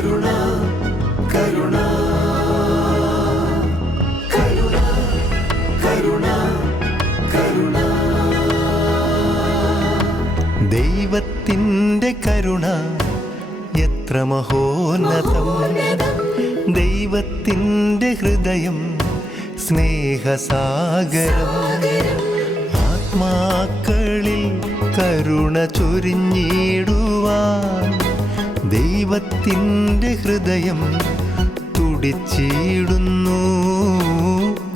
കരുണ കരുണ കരുണ കരുണ കരുണ. ദൈവത്തിൻ്റെ കരുണ എത്ര മഹോന്നതം, ദൈവത്തിൻ്റെ ഹൃദയം സ്നേഹസാഗരം. ആത്മാക്കളിൽ കരുണ ചൊരിഞ്ഞിടുവാൻ ദൈവത്തിൻ്റെ ഹൃദയം തുടിച്ചിടുന്നു.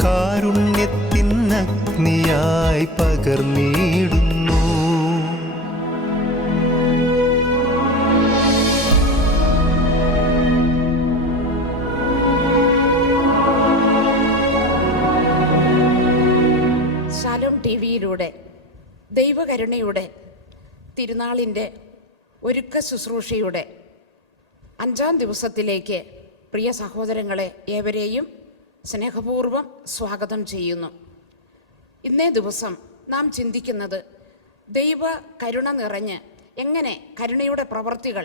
കാരുണ്യത്തിനഗ്നിയായി പകർന്നിടുന്നു. ശാലോം ടിവിയിലൂടെ ദൈവകരുണയുടെ തിരുനാളിൻ്റെ ഒരുക്ക ശുശ്രൂഷയുടെ 5-ാം ദിവസത്തിലേക്ക് പ്രിയ സഹോദരങ്ങളെ ഏവരെയും സ്നേഹപൂർവ്വം സ്വാഗതം ചെയ്യുന്നു. ഇന്നേ ദിവസം നാം ചിന്തിക്കുന്നത് ദൈവ കരുണ നിറഞ്ഞ് എങ്ങനെ കരുണയുടെ പ്രവർത്തികൾ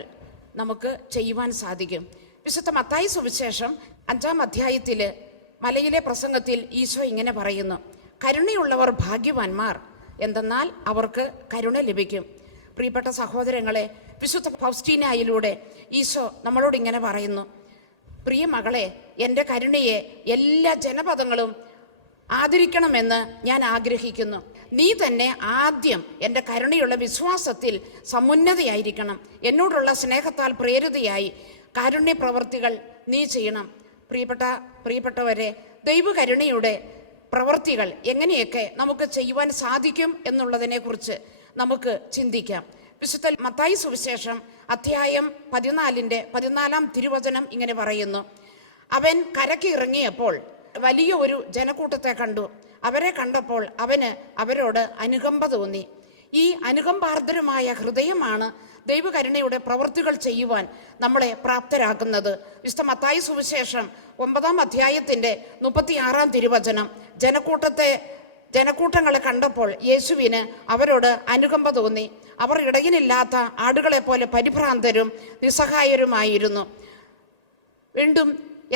നമുക്ക് ചെയ്യുവാൻ സാധിക്കും. വിശുദ്ധ മത്തായി സുവിശേഷം 5-ാം അധ്യായത്തിൽ മലയിലെ പ്രസംഗത്തിൽ ഈശോ ഇങ്ങനെ പറയുന്നു: കരുണയുള്ളവർ ഭാഗ്യവാന്മാർ, എന്തെന്നാൽ അവർക്ക് കരുണ ലഭിക്കും. പ്രിയപ്പെട്ട സഹോദരങ്ങളെ, വിശുദ്ധ ഫൗസ്റ്റീനായിലൂടെ ഈശോ നമ്മളോട് ഇങ്ങനെ പറയുന്നു: പ്രിയ മകളെ, എൻ്റെ കരുണയെ എല്ലാ ജനപദങ്ങളും ആദരിക്കണമെന്ന് ഞാൻ ആഗ്രഹിക്കുന്നു. നീ തന്നെ ആദ്യം എൻ്റെ കരുണയുള്ള വിശ്വാസത്തിൽ സമുന്നതയായിരിക്കണം. എന്നോടുള്ള സ്നേഹത്താൽ പ്രേരിതയായി കാരുണ്യ പ്രവർത്തികൾ നീ ചെയ്യണം. പ്രിയപ്പെട്ടവരെ, ദൈവകരുണയുടെ പ്രവർത്തികൾ എങ്ങനെയൊക്കെ നമുക്ക് ചെയ്യുവാൻ സാധിക്കും എന്നുള്ളതിനെ കുറിച്ച് നമുക്ക് ചിന്തിക്കാം. വിശുദ്ധ മത്തായി സുവിശേഷം അധ്യായം 14-ാം തിരുവചനം ഇങ്ങനെ പറയുന്നു: അവൻ കരയ്ക്ക് ഇറങ്ങിയപ്പോൾ വലിയ ഒരു ജനക്കൂട്ടത്തെ കണ്ടു. അവരെ കണ്ടപ്പോൾ അവന് അവരോട് അനുകമ്പ തോന്നി. ഈ അനുകമ്പാർദ്രമായ ഹൃദയമാണ് ദൈവകരുണയുടെ പ്രവൃത്തികൾ ചെയ്യുവാൻ നമ്മളെ പ്രാപ്തരാക്കുന്നത്. വിശുദ്ധ മത്തായി സുവിശേഷം 9-ാം അധ്യായത്തിൻ്റെ 36-ാം തിരുവചനം: ജനക്കൂട്ടങ്ങളെ കണ്ടപ്പോൾ യേശുവിന് അവരോട് അനുകമ്പ തോന്നി. അവർ ഇടയനില്ലാത്ത ആടുകളെ പോലെ പരിഭ്രാന്തരും നിസ്സഹായരുമായിരുന്നു. വീണ്ടും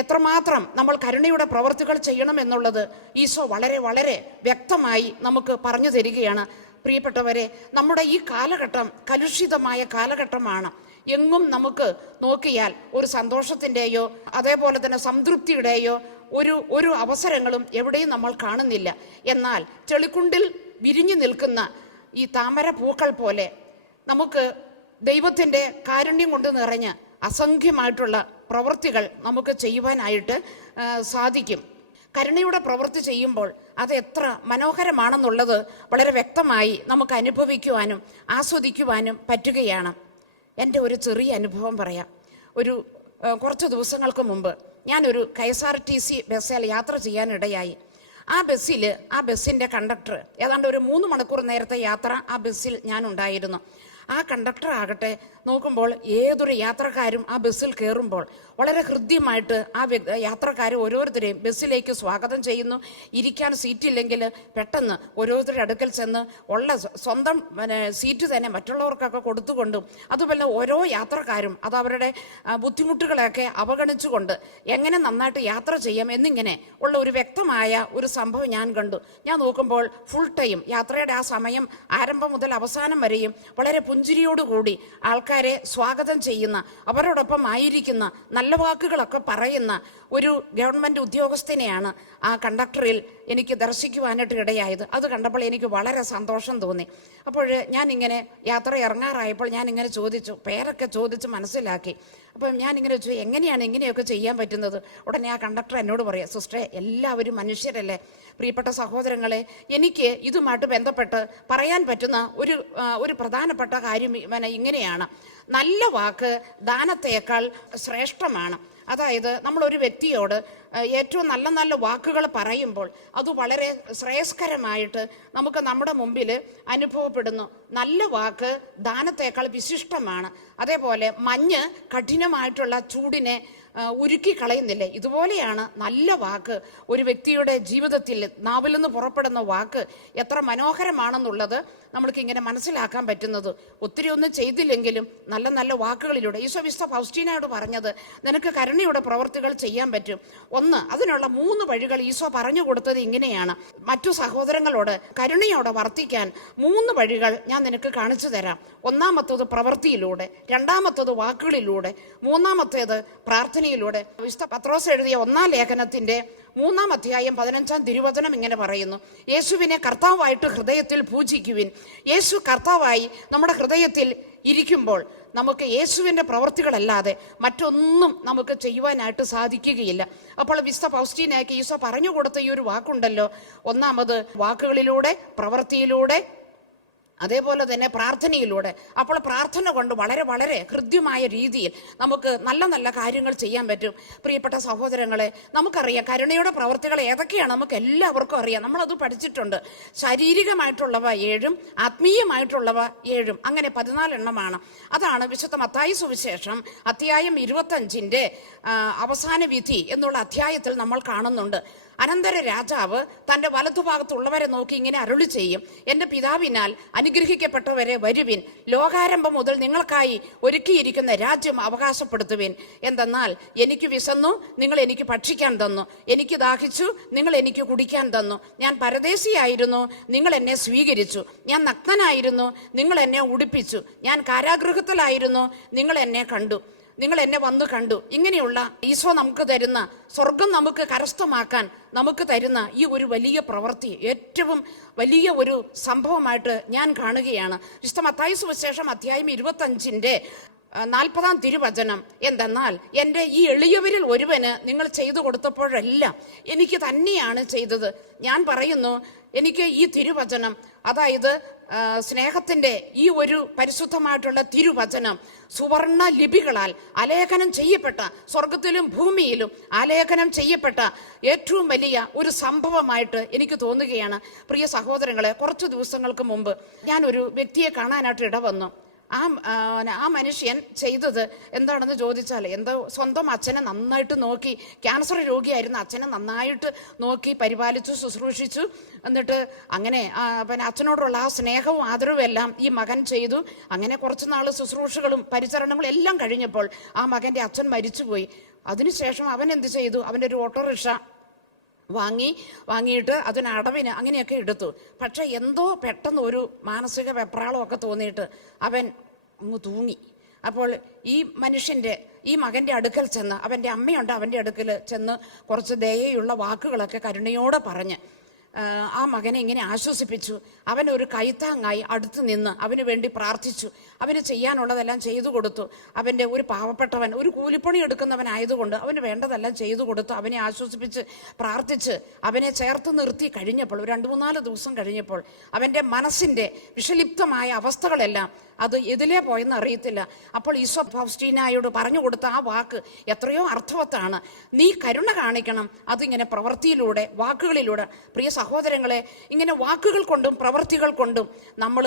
എത്രമാത്രം നമ്മൾ കരുണയുടെ പ്രവർത്തികൾ ചെയ്യണമെന്നുള്ളത് ഈശോ വളരെ വളരെ വ്യക്തമായി നമുക്ക് പറഞ്ഞു തരികയാണ്. പ്രിയപ്പെട്ടവരെ, നമ്മുടെ ഈ കാലഘട്ടം കലുഷിതമായ കാലഘട്ടമാണ്. എങ്ങും നമുക്ക് നോക്കിയാൽ ഒരു സന്തോഷത്തിൻ്റെയോ അതേപോലെ തന്നെ സംതൃപ്തിയുടെയോ ഒരു അവസരങ്ങളും എവിടെയും നമ്മൾ കാണുന്നില്ല. എന്നാൽ ചെളിക്കുണ്ടിൽ വിരിഞ്ഞു നിൽക്കുന്ന ഈ താമര പൂക്കൾ പോലെ നമുക്ക് ദൈവത്തിൻ്റെ കാരുണ്യം കൊണ്ട് നിറഞ്ഞ് അസംഖ്യമായിട്ടുള്ള പ്രവൃത്തികൾ നമുക്ക് ചെയ്യുവാനായിട്ട് സാധിക്കും. കരുണയുടെ പ്രവൃത്തി ചെയ്യുമ്പോൾ അത് എത്ര മനോഹരമാണെന്നുള്ളത് വളരെ വ്യക്തമായി നമുക്ക് അനുഭവിക്കുവാനും ആസ്വദിക്കുവാനും പറ്റുകയാണ്. എൻ്റെ ഒരു ചെറിയ അനുഭവം പറയാം. കുറച്ച് ദിവസങ്ങൾക്ക് മുമ്പ് ഞാനൊരു KSRTC ബസ്സിൽ യാത്ര ചെയ്യാനിടയായി. ആ ബസ്സിൻ്റെ കണ്ടക്ടർ ഏതാണ്ട് ഒരു 3 മണിക്കൂർ നേരത്തെ യാത്ര ആ ബസ്സിൽ ഞാനുണ്ടായിരുന്നു. ആ കണ്ടക്ടർ ആകട്ടെ നോക്കുമ്പോൾ ഏതൊരു യാത്രക്കാരും ആ ബസ്സിൽ കയറുമ്പോൾ വളരെ ഹൃദ്യമായിട്ട് ആ യാത്രക്കാരെ ഓരോരുത്തരെയും ബസ്സിലേക്ക് സ്വാഗതം ചെയ്യുന്നു. ഇരിക്കാൻ സീറ്റില്ലെങ്കിൽ പെട്ടെന്ന് ഓരോരുത്തരുടെ അടുക്കൽ ചെന്ന് ഉള്ള സ്വന്തം സീറ്റ് തന്നെ മറ്റുള്ളവർക്കൊക്കെ കൊടുത്തുകൊണ്ടും അതുപോലെ ഓരോ യാത്രക്കാരും അത് അവരുടെ ബുദ്ധിമുട്ടുകളെയൊക്കെ അവഗണിച്ചുകൊണ്ട് എങ്ങനെ നന്നായിട്ട് യാത്ര ചെയ്യാം എന്നിങ്ങനെ ഉള്ള ഒരു വ്യക്തമായ ഒരു സംഭവം ഞാൻ കണ്ടു. ഞാൻ നോക്കുമ്പോൾ ഫുൾ ടൈം യാത്രയുടെ ആ സമയം ആരംഭം മുതൽ അവസാനം വരെയും വളരെ പുഞ്ചിരിയോടുകൂടി ആൾക്കാരെ സ്വാഗതം ചെയ്യുന്ന, അവരോടൊപ്പം ആയിരിക്കുന്ന, നല്ല വാക്കുകളൊക്കെ പറയുന്ന ഒരു ഗവൺമെൻറ് ഉദ്യോഗസ്ഥനെയാണ് ആ കണ്ടക്ടറിൽ എനിക്ക് ദർശിക്കുവാനായിട്ട് ഇടയായത്. അത് കണ്ടപ്പോൾ എനിക്ക് വളരെ സന്തോഷം തോന്നി. അപ്പോൾ ഞാനിങ്ങനെ യാത്ര ഇറങ്ങാറായപ്പോൾ ഞാനിങ്ങനെ പേരൊക്കെ ചോദിച്ച് മനസ്സിലാക്കി. അപ്പം ഞാനിങ്ങനെ ചോദിച്ചു, എങ്ങനെയാണ് ഇങ്ങനെയൊക്കെ ചെയ്യാൻ പറ്റുന്നത്? ഉടനെ ആ കണ്ടക്ടർ എന്നോട് പറയാം: സിസ്റ്ററെ, എല്ലാവരും മനുഷ്യരല്ലേ. പ്രിയപ്പെട്ട സഹോദരങ്ങളെ, എനിക്ക് ഇതുമായിട്ട് ബന്ധപ്പെട്ട് പറയാൻ പറ്റുന്ന ഒരു പ്രധാനപ്പെട്ട കാര്യം ഇങ്ങനെയാണ്: നല്ല വാക്ക് ദാനത്തേക്കാൾ ശ്രേഷ്ഠമാണ്. അതായത് നമ്മളൊരു വ്യക്തിയോട് ഏറ്റവും നല്ല നല്ല വാക്കുകൾ പറയുമ്പോൾ അത് വളരെ ശ്രേയസ്കരമായിട്ട് നമുക്ക് നമ്മുടെ മുമ്പിൽ അനുഭവപ്പെടുന്നു. നല്ല വാക്ക് ദാനത്തേക്കാൾ വിശിഷ്ടമാണ്. അതേപോലെ മഞ്ഞ് കഠിനമായിട്ടുള്ള ചൂടിനെ ഉരുക്കി കളയുന്നില്ലേ? ഇതുപോലെയാണ് നല്ല വാക്ക് ഒരു വ്യക്തിയുടെ ജീവിതത്തിൽ നാവിൽ നിന്ന് പുറപ്പെടുന്ന വാക്ക് എത്ര മനോഹരമാണെന്നുള്ളത് നമ്മൾക്ക് ഇങ്ങനെ മനസ്സിലാക്കാൻ പറ്റുന്നത്. ഒത്തിരി ഒന്നും ചെയ്തില്ലെങ്കിലും നല്ല നല്ല വാക്കുകളിലൂടെ ഈശോ വിശുദ്ധ ഫൗസ്റ്റീനയോട് പറഞ്ഞത്, നിനക്ക് കരുണയുടെ പ്രവർത്തികൾ ചെയ്യാൻ പറ്റും. ഒന്ന്, അതിനുള്ള 3 വഴികൾ ഈശോ പറഞ്ഞു കൊടുത്തത് ഇങ്ങനെയാണ്. മറ്റു സഹോദരങ്ങളോട് കരുണയോടെ വർത്തിക്കാൻ 3 വഴികൾ ഞാൻ നിനക്ക് കാണിച്ചു തരാം. ഒന്നാമത്തത് പ്രവൃത്തിയിലൂടെ, രണ്ടാമത്തത് വാക്കുകളിലൂടെ, മൂന്നാമത്തേത് പ്രാർത്ഥനയിലൂടെ. വിശുദ്ധ പത്രോസ് എഴുതിയ 1-ാം ലേഖനത്തിന്റെ 3-ാം അധ്യായം 15-ാം തിരുവചനം ഇങ്ങനെ പറയുന്നു, യേശുവിനെ കർത്താവായിട്ട് ഹൃദയത്തിൽ പൂജിക്കുവിൻ. യേശു കർത്താവായി നമ്മുടെ ഹൃദയത്തിൽ ഇരിക്കുമ്പോൾ നമുക്ക് യേശുവിൻ്റെ പ്രവൃത്തികളല്ലാതെ മറ്റൊന്നും നമുക്ക് ചെയ്യുവാനായിട്ട് സാധിക്കുകയില്ല. അപ്പോൾ വിശുദ്ധ ഫൗസ്റ്റീനയ്ക്ക് ഈശോ പറഞ്ഞു കൊടുത്ത ഈ ഒരു വാക്കുണ്ടല്ലോ, ഒന്നാമത് വാക്കുകളിലൂടെ, പ്രവൃത്തിയിലൂടെ, അതേപോലെ തന്നെ പ്രാർത്ഥനയിലൂടെ. അപ്പോൾ പ്രാർത്ഥന കൊണ്ട് വളരെ വളരെ ഹൃദ്യമായ രീതിയിൽ നമുക്ക് നല്ല നല്ല കാര്യങ്ങൾ ചെയ്യാൻ പറ്റും. പ്രിയപ്പെട്ട സഹോദരങ്ങളെ, നമുക്കറിയാം കരുണയുടെ പ്രവർത്തികൾ ഏതൊക്കെയാണ്, നമുക്ക് എല്ലാവർക്കും അറിയാം, നമ്മളത് പഠിച്ചിട്ടുണ്ട്. ശാരീരികമായിട്ടുള്ളവ 7, ആത്മീയമായിട്ടുള്ളവ 7, അങ്ങനെ 14 എണ്ണമാണ്. അതാണ് വിശുദ്ധ മത്തായി സുവിശേഷം അധ്യായം 25-ന്റെ അവസാന വിധി എന്നുള്ള അധ്യായത്തിൽ നമ്മൾ കാണുന്നുണ്ട്. അനന്തര രാജാവ് തൻ്റെ വലതുഭാഗത്തുള്ളവരെ നോക്കി ഇങ്ങനെ അരുളി ചെയ്യും, എൻ്റെ പിതാവിനാൽ അനുഗ്രഹിക്കപ്പെട്ടവരെ വരുവിൻ, ലോകാരംഭം മുതൽ നിങ്ങൾക്കായി ഒരുക്കിയിരിക്കുന്ന രാജ്യം അവകാശപ്പെടുത്തുവിൻ. എന്തെന്നാൽ എനിക്ക് വിശന്നു, നിങ്ങൾ എനിക്ക് ഭക്ഷിക്കാൻ തന്നു, എനിക്ക് ദാഹിച്ചു, നിങ്ങൾ എനിക്ക് കുടിക്കാൻ തന്നു, ഞാൻ പരദേശിയായിരുന്നു, നിങ്ങൾ എന്നെ സ്വീകരിച്ചു, ഞാൻ നഗ്നനായിരുന്നു, നിങ്ങൾ എന്നെ ഉടുപ്പിച്ചു, ഞാൻ കാരാഗൃഹത്തിലായിരുന്നു, നിങ്ങൾ എന്നെ കണ്ടു, നിങ്ങൾ എന്നെ വന്നു കണ്ടു. ഇങ്ങനെയുള്ള ഈശോ നമുക്ക് തരുന്ന, സ്വർഗം നമുക്ക് കരസ്ഥമാക്കാൻ നമുക്ക് തരുന്ന ഈ ഒരു വലിയ പ്രവൃത്തി ഏറ്റവും വലിയ ഒരു സംഭവമായിട്ട് ഞാൻ കാണുകയാണ്. വിശുദ്ധ മത്തായി സുവിശേഷം അധ്യായം 25-ന്റെ 40-ാം തിരുവചനം, എന്തെന്നാൽ എൻ്റെ ഈ എളിയവരിൽ ഒരുവന് നിങ്ങൾ ചെയ്തു കൊടുത്തപ്പോഴെല്ലാം എനിക്ക് തന്നെയാണ് ചെയ്തത്. ഞാൻ പറയുന്നു, എനിക്ക് ഈ തിരുവചനം, അതായത് സ്നേഹത്തിൻ്റെ ഈ ഒരു പരിശുദ്ധമായിട്ടുള്ള തിരുവചനം സുവർണ ലിപികളാൽ ആലേഖനം ചെയ്യപ്പെട്ട, സ്വർഗത്തിലും ഭൂമിയിലും ആലേഖനം ചെയ്യപ്പെട്ട ഏറ്റവും വലിയ ഒരു സംഭവമായിട്ട് എനിക്ക് തോന്നുകയാണ്. പ്രിയ സഹോദരങ്ങളെ, കുറച്ച് ദിവസങ്ങൾക്ക് മുമ്പ് ഞാൻ ഒരു വ്യക്തിയെ കാണാനായിട്ട് ഇടവന്നു. ആ മനുഷ്യൻ ചെയ്തത് എന്താണെന്ന് ചോദിച്ചാൽ, സ്വന്തം അച്ഛനെ നന്നായിട്ട് നോക്കി, ക്യാൻസർ രോഗിയായിരുന്ന അച്ഛനെ നന്നായിട്ട് നോക്കി പരിപാലിച്ചു, ശുശ്രൂഷിച്ചു. എന്നിട്ട് അങ്ങനെ പിന്നെ അച്ഛനോടുള്ള ആ സ്നേഹവും ആദരവും എല്ലാം ഈ മകൻ ചെയ്തു. അങ്ങനെ കുറച്ച് നാൾ ശുശ്രൂഷകളും പരിചരണങ്ങളും എല്ലാം കഴിഞ്ഞപ്പോൾ ആ മകൻ്റെ അച്ഛൻ മരിച്ചുപോയി. അതിനുശേഷം അവൻ എന്ത് ചെയ്തു, അവൻ്റെ ഒരു ഓട്ടോറിക്ഷ വാങ്ങിയിട്ട് അതിന് അടവിന് അങ്ങനെയൊക്കെ എടുത്തു. പക്ഷെ എന്തോ പെട്ടെന്ന് ഒരു മാനസിക വെപ്രാളമൊക്കെ തോന്നിയിട്ട് അവൻ അങ്ങ് തൂങ്ങി. അപ്പോൾ ഈ മകൻ്റെ അടുക്കൽ ചെന്ന്, അവൻ്റെ അമ്മയുണ്ട്, അവൻ്റെ അടുക്കൽ ചെന്ന് കുറച്ച് ദയയുള്ള വാക്കുകളൊക്കെ കരുണയോടെ പറഞ്ഞ് ആ മകനെ ഇങ്ങനെ ആശ്വസിപ്പിച്ചു. അവൻ ഒരു കൈത്താങ്ങായി അടുത്ത് നിന്ന് അവന് വേണ്ടി പ്രാർത്ഥിച്ചു. അവന് ചെയ്യാനുള്ളതെല്ലാം ചെയ്തു കൊടുത്തു. അവൻ്റെ ഒരു പാവപ്പെട്ടവൻ, ഒരു കൂലിപ്പണി എടുക്കുന്നവനായതുകൊണ്ട് അവന് വേണ്ടതെല്ലാം ചെയ്തു കൊടുത്തു. അവനെ ആശ്വസിപ്പിച്ച് പ്രാർത്ഥിച്ച് അവനെ ചേർത്ത് നിർത്തി കഴിഞ്ഞപ്പോൾ, ഒരു 2-3 ദിവസം കഴിഞ്ഞപ്പോൾ, അവൻ്റെ മനസ്സിൻ്റെ വിഷലിപ്തമായ അവസ്ഥകളെല്ലാം അത് എതിലേ പോയെന്ന് അറിയത്തില്ല. അപ്പോൾ ഈശോ ഫൗസ്റ്റീനയോട് പറഞ്ഞു കൊടുത്ത ആ വാക്ക് എത്രയോ അർത്ഥവത്താണ്. നീ കരുണ കാണിക്കണം, അതിങ്ങനെ പ്രവൃത്തിയിലൂടെ, വാക്കുകളിലൂടെ. പ്രിയ സഹോദരങ്ങളെ, ഇങ്ങനെ വാക്കുകൾ കൊണ്ടും പ്രവൃത്തികൾ കൊണ്ടും നമ്മൾ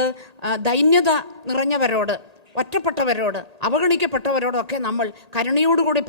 ദൈന്യത നിറഞ്ഞവരോട്, ഒറ്റപ്പെട്ടവരോട്, അവഗണിക്കപ്പെട്ടവരോടൊക്കെ നമ്മൾ കരുണയോടുകൂടി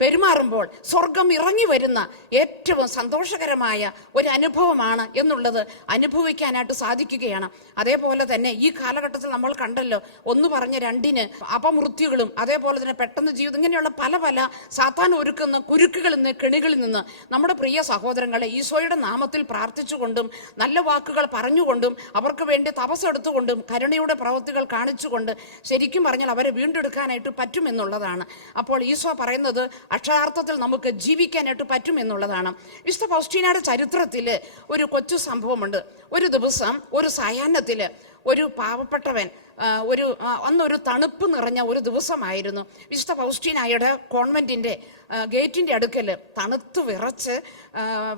പെരുമാറുമ്പോൾ സ്വർഗം ഇറങ്ങി വരുന്ന ഏറ്റവും സന്തോഷകരമായ ഒരു അനുഭവമാണ് എന്നുള്ളത് അനുഭവിക്കാനായിട്ട് സാധിക്കുകയാണ്. അതേപോലെ തന്നെ ഈ കാലഘട്ടത്തിൽ നമ്മൾ കണ്ടല്ലോ, 1 പറഞ്ഞ 2-ന് അപമൃത്യുകളും, അതേപോലെ തന്നെ പെട്ടെന്ന് ജീവിതം, ഇങ്ങനെയുള്ള പല പല സാത്താൻ ഒരുക്കുന്ന കുരുക്കുകളിൽ നിന്ന്, കെണികളിൽ നിന്ന് നമ്മുടെ പ്രിയ സഹോദരങ്ങളെ ഈശോയുടെ നാമത്തിൽ പ്രാർത്ഥിച്ചുകൊണ്ടും നല്ല വാക്കുകൾ പറഞ്ഞുകൊണ്ടും അവർക്ക് വേണ്ടി തപസ്സെടുത്തുകൊണ്ടും കരുണയുടെ പ്രവൃത്തികൾ കാണിച്ചുകൊണ്ട് ശരിക്കും പറഞ്ഞാൽ അവരെ വീണ്ടെടുക്കാനായിട്ട് പറ്റുമെന്നുള്ളതാണ്. അപ്പോൾ ഈശോ പറയുന്നത് അക്ഷരാർത്ഥത്തിൽ നമുക്ക് ജീവിക്കാനായിട്ട് പറ്റുമെന്നുള്ളതാണ്. വിശുദ്ധ ഫൗസ്റ്റീനയുടെ ചരിത്രത്തിൽ ഒരു കൊച്ചു സംഭവമുണ്ട്. ഒരു ദിവസം ഒരു സായാഹ്നത്തിൽ ഒരു പാവപ്പെട്ടവൻ, അന്നൊരു തണുപ്പ് നിറഞ്ഞ ഒരു ദിവസമായിരുന്നു. വിശുദ്ധ ഫൗസ്റ്റീനയുടെ കോൺവെന്റിന്റെ ഗേറ്റിന്റെ അടുക്കൽ തണുത്ത് വിറച്ച്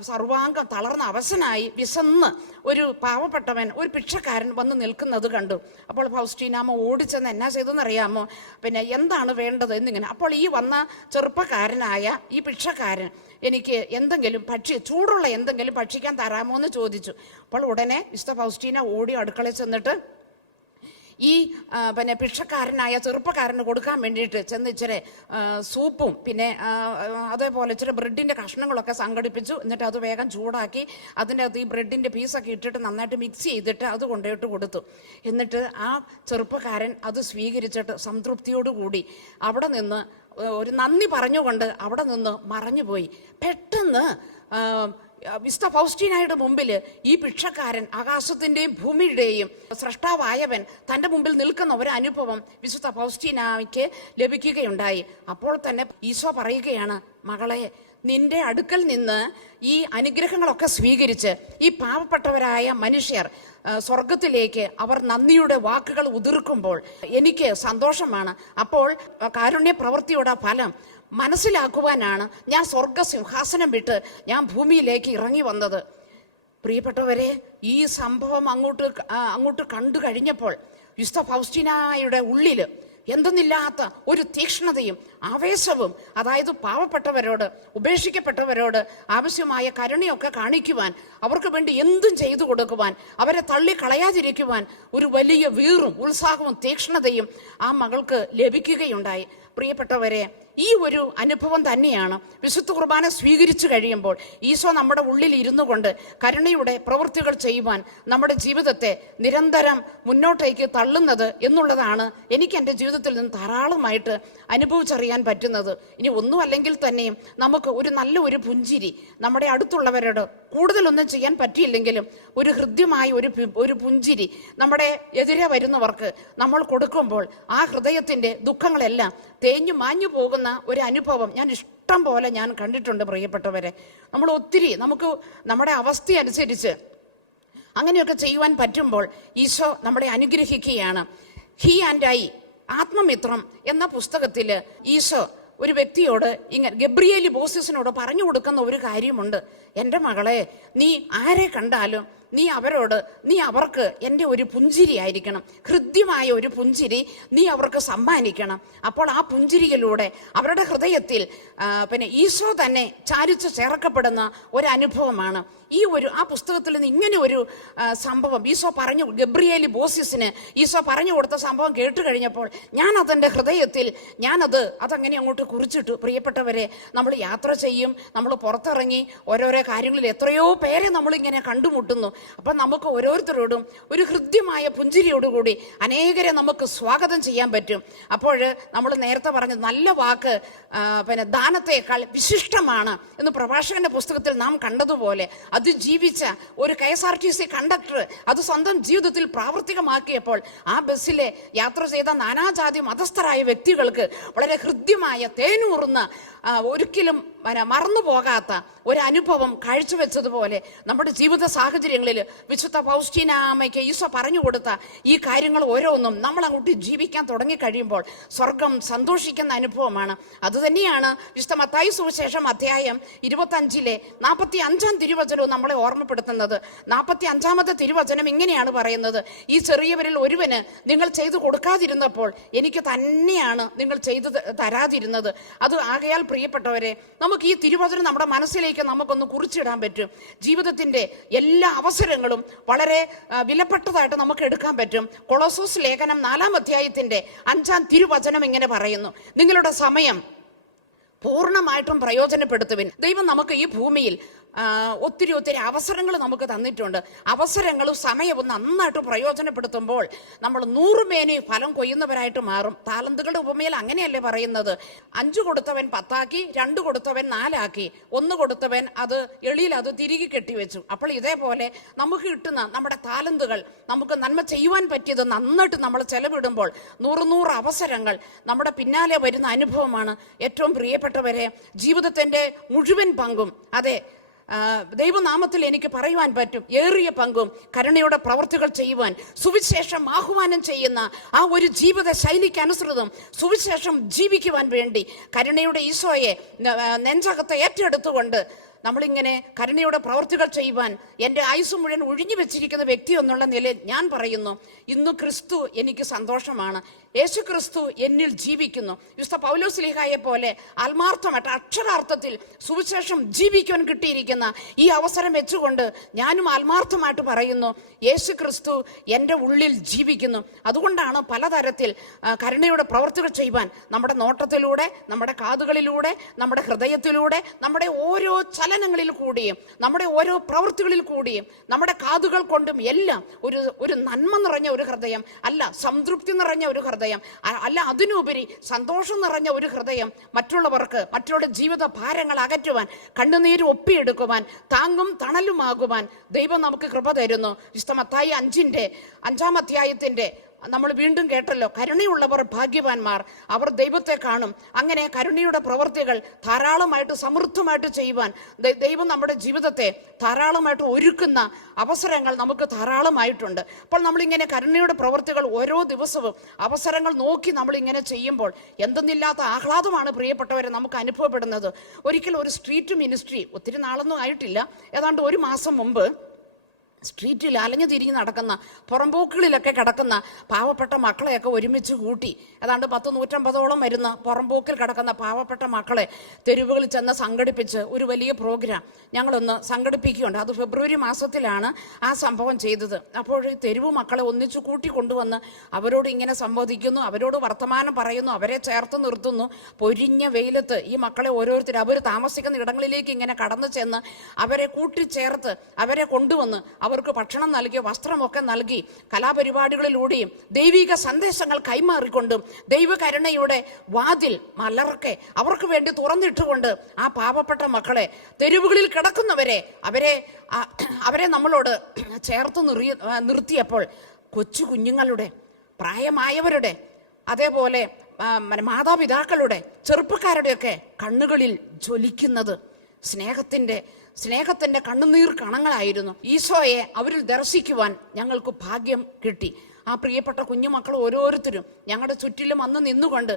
സർവാംഗം തളർന്ന അവശനായി വിശന്ന് ഒരു പാവപ്പെട്ടവൻ, ഒരു ഭിക്ഷക്കാരൻ വന്ന് നിൽക്കുന്നത് കണ്ടു. അപ്പോൾ ഫൗസ്റ്റീനാമ്മ ഓടിച്ചെന്ന് എന്നാ ചെയ്തെന്നറിയാമോ, പിന്നെ എന്താണ് വേണ്ടത് എന്നിങ്ങനെ. അപ്പോൾ ഈ വന്ന ചെറുപ്പക്കാരനായ ഈ ഭിക്ഷക്കാരൻ എനിക്ക് എന്തെങ്കിലും ചൂടുള്ള എന്തെങ്കിലും ഭക്ഷിക്കാൻ തരാമോ എന്ന് ചോദിച്ചു. അപ്പോൾ ഉടനെ വിശുദ്ധ ഫൗസ്റ്റീന ഓടി അടുക്കളയിൽ ചെന്നിട്ട് ഈ പിന്നെ ഭിക്ഷക്കാരനായ ചെറുപ്പക്കാരന് കൊടുക്കാൻ വേണ്ടിയിട്ട് ചെന്ന് ഇച്ചിരി സൂപ്പും പിന്നെ അതേപോലെ ഇച്ചിരി ബ്രെഡിൻ്റെ കഷ്ണങ്ങളൊക്കെ സംഘടിപ്പിച്ചു. എന്നിട്ട് അത് വേഗം ചൂടാക്കി അതിൻ്റെ അകത്ത് ഈ ബ്രെഡിൻ്റെ പീസൊക്കെ ഇട്ടിട്ട് നന്നായിട്ട് മിക്സ് ചെയ്തിട്ട് അത് കൊണ്ടുപോയിട്ട് കൊടുത്തു. എന്നിട്ട് ആ ചെറുപ്പക്കാരൻ അത് സ്വീകരിച്ചിട്ട് സംതൃപ്തിയോടുകൂടി അവിടെ നിന്ന് ഒരു നന്ദി പറഞ്ഞുകൊണ്ട് അവിടെ നിന്ന് മറഞ്ഞുപോയി. പെട്ടെന്ന് വിശുദ്ധ ഫൗസ്റ്റീനായുടെ മുമ്പിൽ ഈ ഭിക്ഷക്കാരൻ, ആകാശത്തിൻ്റെയും ഭൂമിയുടെയും സ്രഷ്ടാവായവൻ തൻ്റെ മുമ്പിൽ നിൽക്കുന്ന ഒരു അനുഭവം വിശുദ്ധ ഫൗസ്റ്റീനയ്ക്ക് ലഭിക്കുകയുണ്ടായി. അപ്പോൾ തന്നെ ഈശോ പറയുകയാണ്, മകളെ, നിന്റെ അടുക്കൽ നിന്ന് ഈ അനുഗ്രഹങ്ങളൊക്കെ സ്വീകരിച്ച് ഈ പാവപ്പെട്ടവരായ മനുഷ്യർ സ്വർഗത്തിലേക്ക് അവർ നന്ദിയുടെ വാക്കുകൾ ഉതിർക്കുമ്പോൾ എനിക്ക് സന്തോഷമാണ്. അപ്പോൾ കാരുണ്യ പ്രവൃത്തിയുടെ ഫലം മനസ്സിലാക്കുവാനാണ് ഞാൻ സ്വർഗസിംഹാസനം വിട്ട് ഞാൻ ഭൂമിയിലേക്ക് ഇറങ്ങി വന്നത്. പ്രിയപ്പെട്ടവരെ, ഈ സംഭവം അങ്ങോട്ട് കണ്ടു കഴിഞ്ഞപ്പോൾ വിശുദ്ധ ഫൗസ്റ്റീനായുടെ ഉള്ളിൽ എന്തെന്നില്ലാത്ത ഒരു തീക്ഷ്ണതയും ആവേശവും, അതായത് പാവപ്പെട്ടവരോട്, ഉപേക്ഷിക്കപ്പെട്ടവരോട് ആവശ്യമായ കരുണയൊക്കെ കാണിക്കുവാൻ, അവർക്ക് വേണ്ടി എന്തും ചെയ്തു കൊടുക്കുവാൻ, അവരെ തള്ളിക്കളയാതിരിക്കുവാൻ ഒരു വലിയ വീറും ഉത്സാഹവും തീക്ഷ്ണതയും ആ മകൾക്ക് ലഭിക്കുകയുണ്ടായി. പ്രിയപ്പെട്ടവരെ, ഈ ഒരു അനുഭവം തന്നെയാണ് വിശുദ്ധ കുർബാന സ്വീകരിച്ചു കഴിയുമ്പോൾ ഈശോ നമ്മുടെ ഉള്ളിൽ ഇരുന്നു കൊണ്ട് കരുണയുടെ പ്രവൃത്തികൾ ചെയ്യുവാൻ നമ്മുടെ ജീവിതത്തെ നിരന്തരം മുന്നോട്ടേക്ക് തള്ളുന്നത് എന്നുള്ളതാണ് എനിക്ക് എൻ്റെ ജീവിതത്തിൽ നിന്ന് ധാരാളമായിട്ട് അനുഭവിച്ചറിയാൻ പറ്റുന്നത്. ഇനി ഒന്നും അല്ലെങ്കിൽ തന്നെയും നമുക്ക് ഒരു പുഞ്ചിരി നമ്മുടെ അടുത്തുള്ളവരോട്, കൂടുതലൊന്നും ചെയ്യാൻ പറ്റിയില്ലെങ്കിലും ഒരു ഹൃദ്യമായ ഒരു പുഞ്ചിരി നമ്മുടെ എതിരെ വരുന്നവർക്ക് നമ്മൾ കൊടുക്കുമ്പോൾ ആ ഹൃദയത്തിൻ്റെ ദുഃഖങ്ങളെല്ലാം തേഞ്ഞു മാഞ്ഞു പോകുന്ന ഒരു അനുഭവം ഞാൻ ഇഷ്ടം പോലെ കണ്ടിട്ടുണ്ട്. പ്രിയപ്പെട്ടവരെ, നമ്മൾ ഒത്തിരി നമുക്ക് നമ്മുടെ അവസ്ഥ അനുസരിച്ച് അങ്ങനെയൊക്കെ ചെയ്യുവാൻ പറ്റുമ്പോൾ ഈശോ നമ്മളെ അനുഗ്രഹിക്കുകയാണ്. ഹി ആൻഡ് ഐ, ആത്മമിത്രം എന്ന പുസ്തകത്തിൽ ഈശോ ഒരു വ്യക്തിയോട് ഇങ്ങനെ ഗബ്രിയേലി ബോസിസിനോട് പറഞ്ഞു കൊടുക്കുന്ന ഒരു കാര്യമുണ്ട്. എൻ്റെ മകളെ, നീ ആരെ കണ്ടാലും നീ അവർക്ക് എൻ്റെ ഒരു പുഞ്ചിരി ആയിരിക്കണം, ഹൃദ്യമായ ഒരു പുഞ്ചിരി നീ അവർക്ക് സമ്മാനിക്കണം. അപ്പോൾ ആ പുഞ്ചിരിയിലൂടെ അവരുടെ ഹൃദയത്തിൽ പിന്നെ ഈശോ തന്നെ ചാരിച്ചു ചേർക്കപ്പെടുന്ന ഒരു അനുഭവമാണ്. ആ പുസ്തകത്തിൽ നിന്ന് ഇങ്ങനെ ഒരു സംഭവം ഈശോ പറഞ്ഞു, ഗബ്രിയേലി ബോസിസിന് ഈശോ പറഞ്ഞു കൊടുത്ത സംഭവം കേട്ട് കഴിഞ്ഞപ്പോൾ ഞാൻ അതെൻ്റെ ഹൃദയത്തിൽ അതങ്ങനെ അങ്ങോട്ട് കുറിച്ചിട്ടു. പ്രിയപ്പെട്ടവരെ, നമ്മൾ യാത്ര ചെയ്യും, നമ്മൾ പുറത്തിറങ്ങി ഓരോരോ കാര്യങ്ങളിൽ എത്രയോ പേരെ നമ്മളിങ്ങനെ കണ്ടുമുട്ടുന്നു. അപ്പം നമുക്ക് ഓരോരുത്തരോടും ഒരു ഹൃദ്യമായ പുഞ്ചിരിയോടുകൂടി അനേകരെ നമുക്ക് സ്വാഗതം ചെയ്യാൻ പറ്റും. അപ്പോൾ നമ്മൾ നേരത്തെ പറഞ്ഞ നല്ല വാക്ക് പിന്നെ ദാനത്തേക്കാൾ വിശിഷ്ടമാണ് എന്ന് പ്രഭാഷകന്റെ പുസ്തകത്തിൽ നാം കണ്ടതുപോലെ അത് ജീവിച്ച ഒരു KSRTC കണ്ടക്ടർ അത് സ്വന്തം ജീവിതത്തിൽ പ്രാവർത്തികമാക്കിയപ്പോൾ ആ ബസ്സിലെ യാത്ര ചെയ്ത നാനാജാതി മതസ്ഥരായ വ്യക്തികൾക്ക് വളരെ ഹൃദ്യമായ തേനൂറുന്ന ഒരിക്കലും മറന്നു പോകാത്ത ഒരു അനുഭവം കാഴ്ചവെച്ചതുപോലെ നമ്മുടെ ജീവിത സാഹചര്യങ്ങളിൽ വിശുദ്ധ ഫൗസ്റ്റീനാമ്മയ്ക്ക് ഈശോ പറഞ്ഞു കൊടുത്ത ഈ കാര്യങ്ങൾ ഓരോന്നും നമ്മൾ അങ്ങോട്ട് ജീവിക്കാൻ തുടങ്ങിക്കഴിയുമ്പോൾ സ്വർഗം സന്തോഷിക്കുന്ന അനുഭവമാണ്. അതുതന്നെയാണ് വിശുദ്ധ മത്തായി സുവിശേഷം അധ്യായം 25 45 തിരുവചനവും നമ്മളെ ഓർമ്മപ്പെടുത്തുന്നത്. 45 തിരുവചനം ഇങ്ങനെയാണ് പറയുന്നത്, ഈ ചെറിയവരിൽ ഒരുവന് നിങ്ങൾ ചെയ്തു കൊടുക്കാതിരുന്നപ്പോൾ എനിക്ക് തന്നെയാണ് നിങ്ങൾ ചെയ്തു തരാതിരുന്നത്. അത് ആകയാൽ പ്രിയപ്പെട്ടവരെ, നമുക്ക് ഈ തിരുവചനം നമ്മുടെ മനസ്സിലേക്ക് നമുക്കൊന്ന് കുറിച്ചിടാൻ പറ്റും. ജീവിതത്തിന്റെ എല്ലാ അവസരങ്ങളും വളരെ വിലപ്പെട്ടതായിട്ട് നമുക്ക് എടുക്കാൻ പറ്റും. കൊളോസോസ് ലേഖനം 4-ാം അധ്യായത്തിന്റെ 5-ാം തിരുവചനം ഇങ്ങനെ പറയുന്നു, നിങ്ങളുടെ സമയം പൂർണ്ണമായിട്ടും പ്രയോജനപ്പെടുത്തുവിൻ. ദൈവം നമുക്ക് ഈ ഭൂമിയിൽ ഒത്തിരി അവസരങ്ങൾ നമുക്ക് തന്നിട്ടുണ്ട്. അവസരങ്ങളും സമയവും നന്നായിട്ട് പ്രയോജനപ്പെടുത്തുമ്പോൾ നമ്മൾ 100 മേനി ഫലം കൊയ്യുന്നവരായിട്ട് മാറും. താലന്തുകളുടെ ഉപമയിൽ അങ്ങനെയല്ലേ പറയുന്നത്, 5 കൊടുത്തവൻ 10 ആക്കി, 2 കൊടുത്തവൻ 4 ആക്കി, 1 കൊടുത്തവൻ അത് എളിയിൽ അത് തിരികെ കെട്ടിവെച്ചു. അപ്പോൾ ഇതേപോലെ നമുക്ക് കിട്ടുന്ന നമ്മുടെ താലന്തുകൾ, നമുക്ക് നന്മ ചെയ്യുവാൻ പറ്റിയത് നന്നായിട്ട് നമ്മൾ ചെലവിടുമ്പോൾ 100 അവസരങ്ങൾ നമ്മുടെ പിന്നാലെ വരുന്ന അനുഭവമാണ്. ഏറ്റവും പ്രിയപ്പെട്ടവരെ, ജീവിതത്തിന്റെ മുഴുവൻ പങ്കും, അതെ, ദൈവനാമത്തിൽ എനിക്ക് പറയുവാൻ പറ്റും, ഏറിയ പങ്കും കരുണയുടെ പ്രവർത്തികൾ ചെയ്യുവാൻ, സുവിശേഷം ആഹ്വാനം ചെയ്യുന്ന ആ ഒരു ജീവിത ശൈലിക്ക് അനുസൃതം സുവിശേഷം ജീവിക്കുവാൻ വേണ്ടി കരുണയുടെ ഈശോയെ നെഞ്ചകത്ത് ഏറ്റെടുത്തുകൊണ്ട് നമ്മളിങ്ങനെ കരുണയുടെ പ്രവർത്തികൾ ചെയ്യുവാൻ എൻ്റെ ആയുസ് മുഴുവൻ ഒഴിഞ്ഞു വെച്ചിരിക്കുന്ന വ്യക്തി എന്നുള്ള നിലയിൽ ഞാൻ പറയുന്നു, ഇന്ന് ക്രിസ്തു എനിക്ക് സന്തോഷമാണ്. യേശു ക്രിസ്തു എന്നിൽ ജീവിക്കുന്നു. വിശുദ്ധ പൗലോസ്ലീഹായെ പോലെ ആത്മാർത്ഥമായിട്ട് അക്ഷരാർത്ഥത്തിൽ സുവിശേഷം ജീവിക്കുവാൻ കിട്ടിയിരിക്കുന്ന ഈ അവസരം വെച്ചുകൊണ്ട് ഞാനും ആത്മാർത്ഥമായിട്ട് പറയുന്നു, യേശു ക്രിസ്തു എൻ്റെ ഉള്ളിൽ ജീവിക്കുന്നു. അതുകൊണ്ടാണ് പലതരത്തിൽ കരുണയുടെ പ്രവർത്തികൾ ചെയ്യുവാൻ നമ്മുടെ നോട്ടത്തിലൂടെ, നമ്മുടെ കാതുകളിലൂടെ, നമ്മുടെ ഹൃദയത്തിലൂടെ, നമ്മുടെ ഓരോ ചലനങ്ങളിൽ കൂടിയും, നമ്മുടെ ഓരോ പ്രവൃത്തികളിൽ കൂടിയും, നമ്മുടെ കാതുകൾ കൊണ്ടും എല്ലാം ഒരു നന്മ നിറഞ്ഞ ഒരു ഹൃദയം അല്ല, സംതൃപ്തി നിറഞ്ഞ ഒരു ഹൃദയം അല്ല, അതിനുപരി സന്തോഷം നിറഞ്ഞ ഒരു ഹൃദയം മറ്റുള്ളവരുടെ ജീവിത ഭാരങ്ങൾ അകറ്റുവാൻ, കണ്ണുനീര് ഒപ്പിയെടുക്കുവാൻ, താങ്ങും തണലുമാകുവാൻ ദൈവം നമുക്ക് കൃപ തരുന്നു. വിശുദ്ധ മത്തായി 5-ാം അധ്യായത്തിന്റെ നമ്മൾ വീണ്ടും കേട്ടല്ലോ, കരുണയുള്ളവർ ഭാഗ്യവാന്മാർ, അവർ ദൈവത്തെ കാണും. അങ്ങനെ കരുണയുടെ പ്രവർത്തികൾ ധാരാളമായിട്ട് സമൃദ്ധമായിട്ട് ചെയ്യുവാൻ ദൈവം നമ്മുടെ ജീവിതത്തെ ധാരാളമായിട്ട് ഒരുക്കുന്ന അവസരങ്ങൾ നമുക്ക് ധാരാളമായിട്ടുണ്ട്. അപ്പോൾ നമ്മളിങ്ങനെ കരുണയുടെ പ്രവർത്തികൾ ഓരോ ദിവസവും അവസരങ്ങൾ നോക്കി നമ്മളിങ്ങനെ ചെയ്യുമ്പോൾ എന്തെന്നില്ലാത്ത ആഹ്ലാദമാണ് പ്രിയപ്പെട്ടവരെ നമുക്ക് അനുഭവപ്പെടുന്നത്. ഒരിക്കൽ ഒരു സ്ട്രീറ്റ് മിനിസ്ട്രി, ഒത്തിരി നാളൊന്നും ആയിട്ടില്ല, ഏതാണ്ട് 1 മാസം മുമ്പ് സ്ട്രീറ്റിൽ അലഞ്ഞു തിരിഞ്ഞ് നടക്കുന്ന, പുറമ്പോക്കുകളിലൊക്കെ കിടക്കുന്ന പാവപ്പെട്ട മക്കളെയൊക്കെ ഒരുമിച്ച് കൂട്ടി, ഏതാണ്ട് 150-150ഓളം വരുന്ന പുറമ്പോക്കിൽ കിടക്കുന്ന പാവപ്പെട്ട മക്കളെ തെരുവുകളിൽ ചെന്ന് സംഘടിപ്പിച്ച് ഒരു വലിയ പ്രോഗ്രാം ഞങ്ങളൊന്ന് സംഘടിപ്പിക്കുകയുണ്ട്. അത് ഫെബ്രുവരി മാസത്തിലാണ് ആ സംഭവം ചെയ്തത്. അപ്പോൾ ഈ തെരുവ് മക്കളെ ഒന്നിച്ച് കൂട്ടിക്കൊണ്ടുവന്ന് അവരോട് ഇങ്ങനെ സംവദിക്കുന്നു, അവരോട് വർത്തമാനം പറയുന്നു, അവരെ ചേർത്ത് നിർത്തുന്നു. പൊരിഞ്ഞ വെയിലത്ത് ഈ മക്കളെ ഓരോരുത്തർ അവർ താമസിക്കുന്ന ഇടങ്ങളിലേക്ക് ഇങ്ങനെ കടന്നു ചെന്ന് അവരെ കൂട്ടിച്ചേർത്ത് അവരെ കൊണ്ടുവന്ന് അവർക്ക് ഭക്ഷണം നൽകി, വസ്ത്രമൊക്കെ നൽകി, കലാപരിപാടികളിലൂടെയും ദൈവിക സന്ദേശങ്ങൾ കൈമാറിക്കൊണ്ടും ദൈവകരുണയുടെ വാതിൽ മലർക്കെ അവർക്ക് വേണ്ടി തുറന്നിട്ടുകൊണ്ട് ആ പാവപ്പെട്ട മക്കളെ, തെരുവുകളിൽ കിടക്കുന്നവരെ, അവരെ നമ്മളോട് ചേർത്ത് നിർത്തിയപ്പോൾ കൊച്ചു കുഞ്ഞുങ്ങളുടെ, പ്രായമായവരുടെ, അതേപോലെ മാതാപിതാക്കളുടെ, ചെറുപ്പക്കാരുടെയൊക്കെ കണ്ണുകളിൽ ജ്വലിക്കുന്നത് സ്നേഹത്തിന്റെ കണ്ണുനീർ കണങ്ങളായിരുന്നു. ഈശോയെ അവരിൽ ദർശിക്കുവാൻ ഞങ്ങൾക്ക് ഭാഗ്യം കിട്ടി. ആ പ്രിയപ്പെട്ട കുഞ്ഞുമക്കൾ ഓരോരുത്തരും ഞങ്ങളുടെ ചുറ്റിലും അന്ന് നിന്നുകൊണ്ട്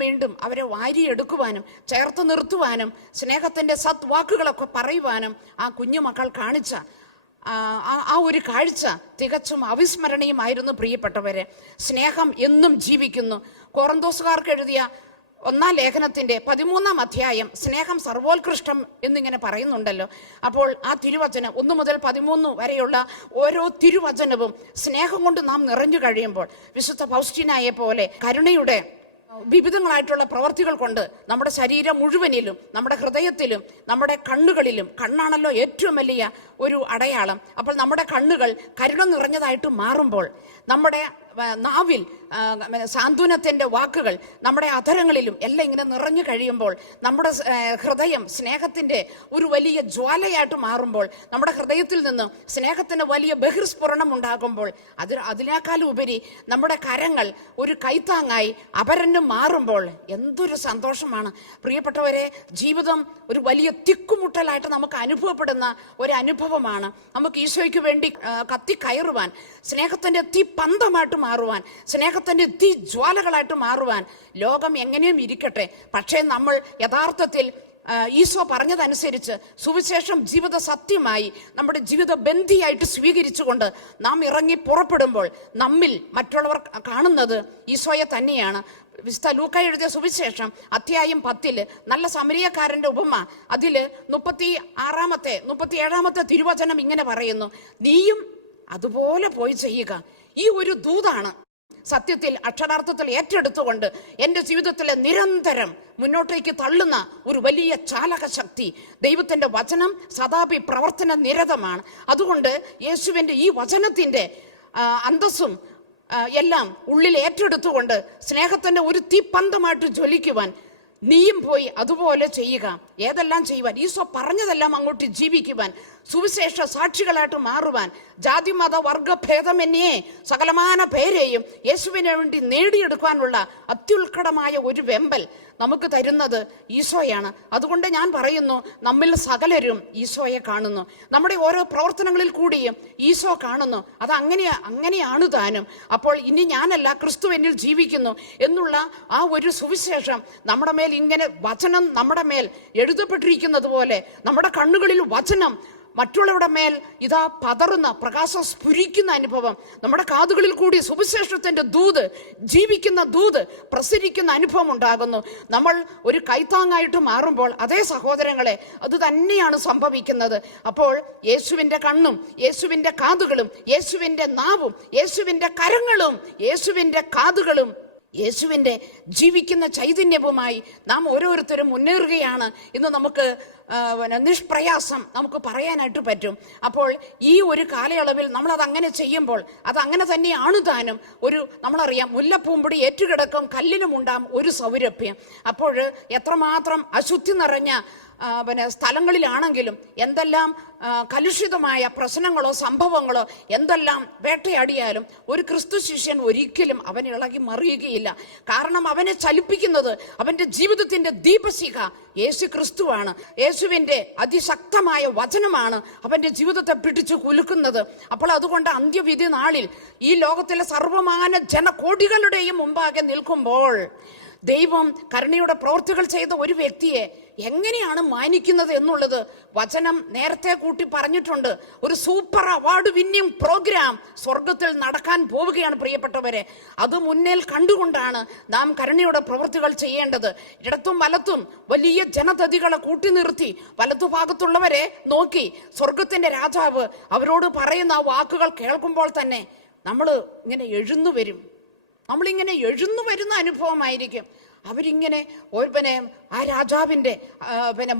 വീണ്ടും അവരെ വാരിയെടുക്കുവാനും ചേർത്ത് നിർത്തുവാനും സ്നേഹത്തിന്റെ സദ്വാക്കുകളൊക്കെ പറയുവാനും ആ കുഞ്ഞുമക്കൾ കാണിച്ച ആ ഒരു കാഴ്ച തികച്ചും അവിസ്മരണീയമായിരുന്നു. പ്രിയപ്പെട്ടവരെ, സ്നേഹം എന്നും ജീവിക്കുന്നു. കൊറിന്തോസുകാർക്ക് എഴുതിയ 1-ാം ലേഖനത്തിന്റെ 13-ാം അധ്യായം സ്നേഹം സർവോത്കൃഷ്ടം എന്നിങ്ങനെ പറയുന്നുണ്ടല്ലോ. അപ്പോൾ ആ തിരുവചനം 1 മുതൽ 13 വരെയുള്ള ഓരോ തിരുവചനവും സ്നേഹം കൊണ്ട് നാം നിറഞ്ഞു കഴിയുമ്പോൾ വിശുദ്ധ ഫൗസ്റ്റീനായെ പോലെ കരുണയുടെ വിവിധങ്ങളായിട്ടുള്ള പ്രവർത്തികൾ കൊണ്ട് നമ്മുടെ ശരീരം മുഴുവനിലും, നമ്മുടെ ഹൃദയത്തിലും, നമ്മുടെ കണ്ണുകളിലും, കണ്ണാണല്ലോ ഏറ്റവും വലിയ ഒരു അടയാളം. അപ്പോൾ നമ്മുടെ കണ്ണുകൾ കരുണ നിറഞ്ഞതായിട്ട് മാറുമ്പോൾ, നമ്മുടെ നാവിൽ സാന്ത്വനത്തിന്റെ വാക്കുകൾ നമ്മുടെ അധരങ്ങളിലും എല്ലാം ഇങ്ങനെ നിറഞ്ഞു കഴിയുമ്പോൾ, നമ്മുടെ ഹൃദയം സ്നേഹത്തിന്റെ ഒരു വലിയ ജ്വാലയായിട്ട് മാറുമ്പോൾ, നമ്മുടെ ഹൃദയത്തിൽ നിന്ന് സ്നേഹത്തിന് വലിയ ബഹിർസ്ഫുരണം ഉണ്ടാകുമ്പോൾ, അതിനേക്കാൾ ഉപരി നമ്മുടെ കരങ്ങൾ ഒരു കൈത്താങ്ങായി അപരന് മാറുമ്പോൾ എന്തൊരു സന്തോഷമാണ് പ്രിയപ്പെട്ടവരെ. ജീവിതം ഒരു വലിയ തിക്കുമുട്ടലായിട്ട് നമുക്ക് അനുഭവപ്പെടുന്ന ഒരു അനുഭവമാണ്. നമുക്ക് ഈശോയ്ക്ക് വേണ്ടി കത്തിക്കയറുവാൻ, സ്നേഹത്തിന്റെ തീപ്പന്തമായിട്ട് മാറുവാൻ, സ്നേഹത്തിന്റെ തീജ്വാലകളായിട്ട് മാറുവാൻ ലോകം എങ്ങനെയും ഇരിക്കട്ടെ. പക്ഷേ നമ്മൾ യഥാർത്ഥത്തിൽ ഈശോ പറഞ്ഞതനുസരിച്ച് സുവിശേഷം ജീവിത സത്യമായി നമ്മുടെ ജീവിത ബന്ധിയായിട്ട് സ്വീകരിച്ചുകൊണ്ട് നാം ഇറങ്ങി പുറപ്പെടുമ്പോൾ നമ്മിൽ മറ്റുള്ളവർ കാണുന്നത് ഈശോയെ തന്നെയാണ്. വിശുദ്ധ ലൂക്കാ എഴുതിയ സുവിശേഷം അധ്യായം 10 നല്ല സമരിയക്കാരന്റെ ഉപമ, അതില് 37-ാമത്തെ തിരുവചനം ഇങ്ങനെ പറയുന്നു, നീയും അതുപോലെ പോയി ചെയ്യുക. ഈ ഒരു ദൂതാണ് സത്യത്തിൽ അക്ഷരാർത്ഥത്തിൽ ഏറ്റെടുത്തുകൊണ്ട് എൻ്റെ ജീവിതത്തിലെ നിരന്തരം മുന്നോട്ടേക്ക് തള്ളുന്ന ഒരു വലിയ ചാലക ശക്തി. ദൈവത്തിൻ്റെ വചനം സദാപി പ്രവർത്തന നിരതമാണ്. അതുകൊണ്ട് യേശുവിൻ്റെ ഈ വചനത്തിൻ്റെ അന്തസ്സും എല്ലാം ഉള്ളിൽ ഏറ്റെടുത്തുകൊണ്ട് സ്നേഹത്തിന്റെ ഒരു തീപ്പന്തമായിട്ട് ജ്വലിക്കുവാൻ നീയും പോയി അതുപോലെ ചെയ്യുക. ഏതെല്ലാം ചെയ്യുവാൻ? ഈശോ പറഞ്ഞതെല്ലാം അങ്ങോട്ട് ജീവിക്കുവാൻ, സുവിശേഷ സാക്ഷികളായിട്ട് മാറുവാൻ, ജാതി മത വർഗ ഭേദമന്യേ സകലമാന പേരെയും യേശുവിന് വേണ്ടി നേടിയെടുക്കാനുള്ള അത്യുത്കടമായ ഒരു വെമ്പൽ നമുക്ക് തരുന്നത് ഈശോയാണ്. അതുകൊണ്ട് ഞാൻ പറയുന്നു, നമ്മിൽ സകലരും ഈശോയെ കാണുന്നു. നമ്മുടെ ഓരോ പ്രവർത്തനങ്ങളിൽ കൂടിയും ഈശോ കാണുന്നു. അത് അങ്ങനെയാണ് താനും. അപ്പോൾ ഇനി ഞാനല്ല, ക്രിസ്തു എന്നിൽ ജീവിക്കുന്നു എന്നുള്ള ആ ഒരു സുവിശേഷം നമ്മുടെ മേൽ ഇങ്ങനെ വചനം നമ്മുടെ മേൽ എഴുതപ്പെട്ടിരിക്കുന്നത് പോലെ നമ്മുടെ കണ്ണുകളിൽ വചനം മറ്റുള്ളവരുടെ മേൽ ഇതാ പതറുന്ന പ്രകാശം സ്ഫുരിക്കുന്ന അനുഭവം, നമ്മുടെ കാതുകളിൽ കൂടി സുവിശേഷത്തിന്റെ ദൂത്, ജീവിക്കുന്ന ദൂത് പ്രസരിക്കുന്ന അനുഭവം ഉണ്ടാകുന്നു. നമ്മൾ ഒരു കൈത്താങ്ങായിട്ട് മാറുമ്പോൾ അതേ സഹോദരങ്ങളെ അത് തന്നെയാണ് സംഭവിക്കുന്നത്. അപ്പോൾ യേശുവിൻ്റെ കണ്ണും യേശുവിൻ്റെ കാതുകളും യേശുവിൻ്റെ നാവും യേശുവിൻ്റെ കരങ്ങളും യേശുവിൻ്റെ കാതുകളും യേശുവിൻ്റെ ജീവിക്കുന്ന ചൈതന്യവുമായി നാം ഓരോരുത്തരും മുന്നേറുകയാണ് എന്ന് നമുക്ക് നിഷ്പ്രയാസം നമുക്ക് പറയാനായിട്ട് പറ്റും. അപ്പോൾ ഈ ഒരു കാലയളവിൽ നമ്മളത് അങ്ങനെ ചെയ്യുമ്പോൾ അത് അങ്ങനെ തന്നെയാണ് താനും. നമ്മളറിയാം, മുല്ലപ്പൂമ്പൊടി ഏറ്റുകിടക്കും കല്ലിനുമുണ്ടാം ഒരു സൗരഭ്യം. അപ്പോൾ എത്രമാത്രം അശുദ്ധി നിറഞ്ഞ സ്ഥലങ്ങളിലാണെങ്കിലും എന്തെല്ലാം കലുഷിതമായ പ്രശ്നങ്ങളോ സംഭവങ്ങളോ എന്തെല്ലാം വേട്ടയാടിയാലും ഒരു ക്രിസ്തു ശിഷ്യൻ ഒരിക്കലും അവൻ ഇളകി മറിയുകയില്ല. കാരണം അവനെ ചലിപ്പിക്കുന്നത് അവന്റെ ജീവിതത്തിന്റെ ദീപശിഖ യേശു ക്രിസ്തുവാണ്. യേശുവിന്റെ അതിശക്തമായ വചനമാണ് അവന്റെ ജീവിതത്തെ പിടിച്ചു കുലുക്കുന്നത്. അപ്പോൾ അതുകൊണ്ട് അന്ത്യവിധി നാളിൽ ഈ ലോകത്തിലെ സർവമാന ജനകോടികളുടെയും മുമ്പാകെ നിൽക്കുമ്പോൾ ദൈവം കരുണയുടെ പ്രവൃത്തികൾ ചെയ്ത ഒരു വ്യക്തിയെ എങ്ങനെയാണ് മാനിക്കുന്നത് എന്നുള്ളത് വചനം നേരത്തെ കൂട്ടി പറഞ്ഞിട്ടുണ്ട്. ഒരു സൂപ്പർ അവാർഡ് വിന്നിംഗ് പ്രോഗ്രാം സ്വർഗത്തിൽ നടക്കാൻ പോവുകയാണ് പ്രിയപ്പെട്ടവരെ. അത് മുന്നിൽ കണ്ടുകൊണ്ടാണ് നാം കരുണയുടെ പ്രവൃത്തികൾ ചെയ്യേണ്ടത്. ഇടത്തും വലത്തും വലിയ ജനതതികളെ കൂട്ടി നിർത്തി വലത്തുഭാഗത്തുള്ളവരെ നോക്കി സ്വർഗത്തിന്റെ രാജാവ് അവരോട് പറയുന്ന ആ വാക്കുകൾ കേൾക്കുമ്പോൾ തന്നെ നമ്മൾ ഇങ്ങനെ എഴുന്നു വരും. നമ്മളിങ്ങനെ എഴുന്നു വരുന്ന അനുഭവമായിരിക്കും. അവരിങ്ങനെ ആ രാജാവിൻ്റെ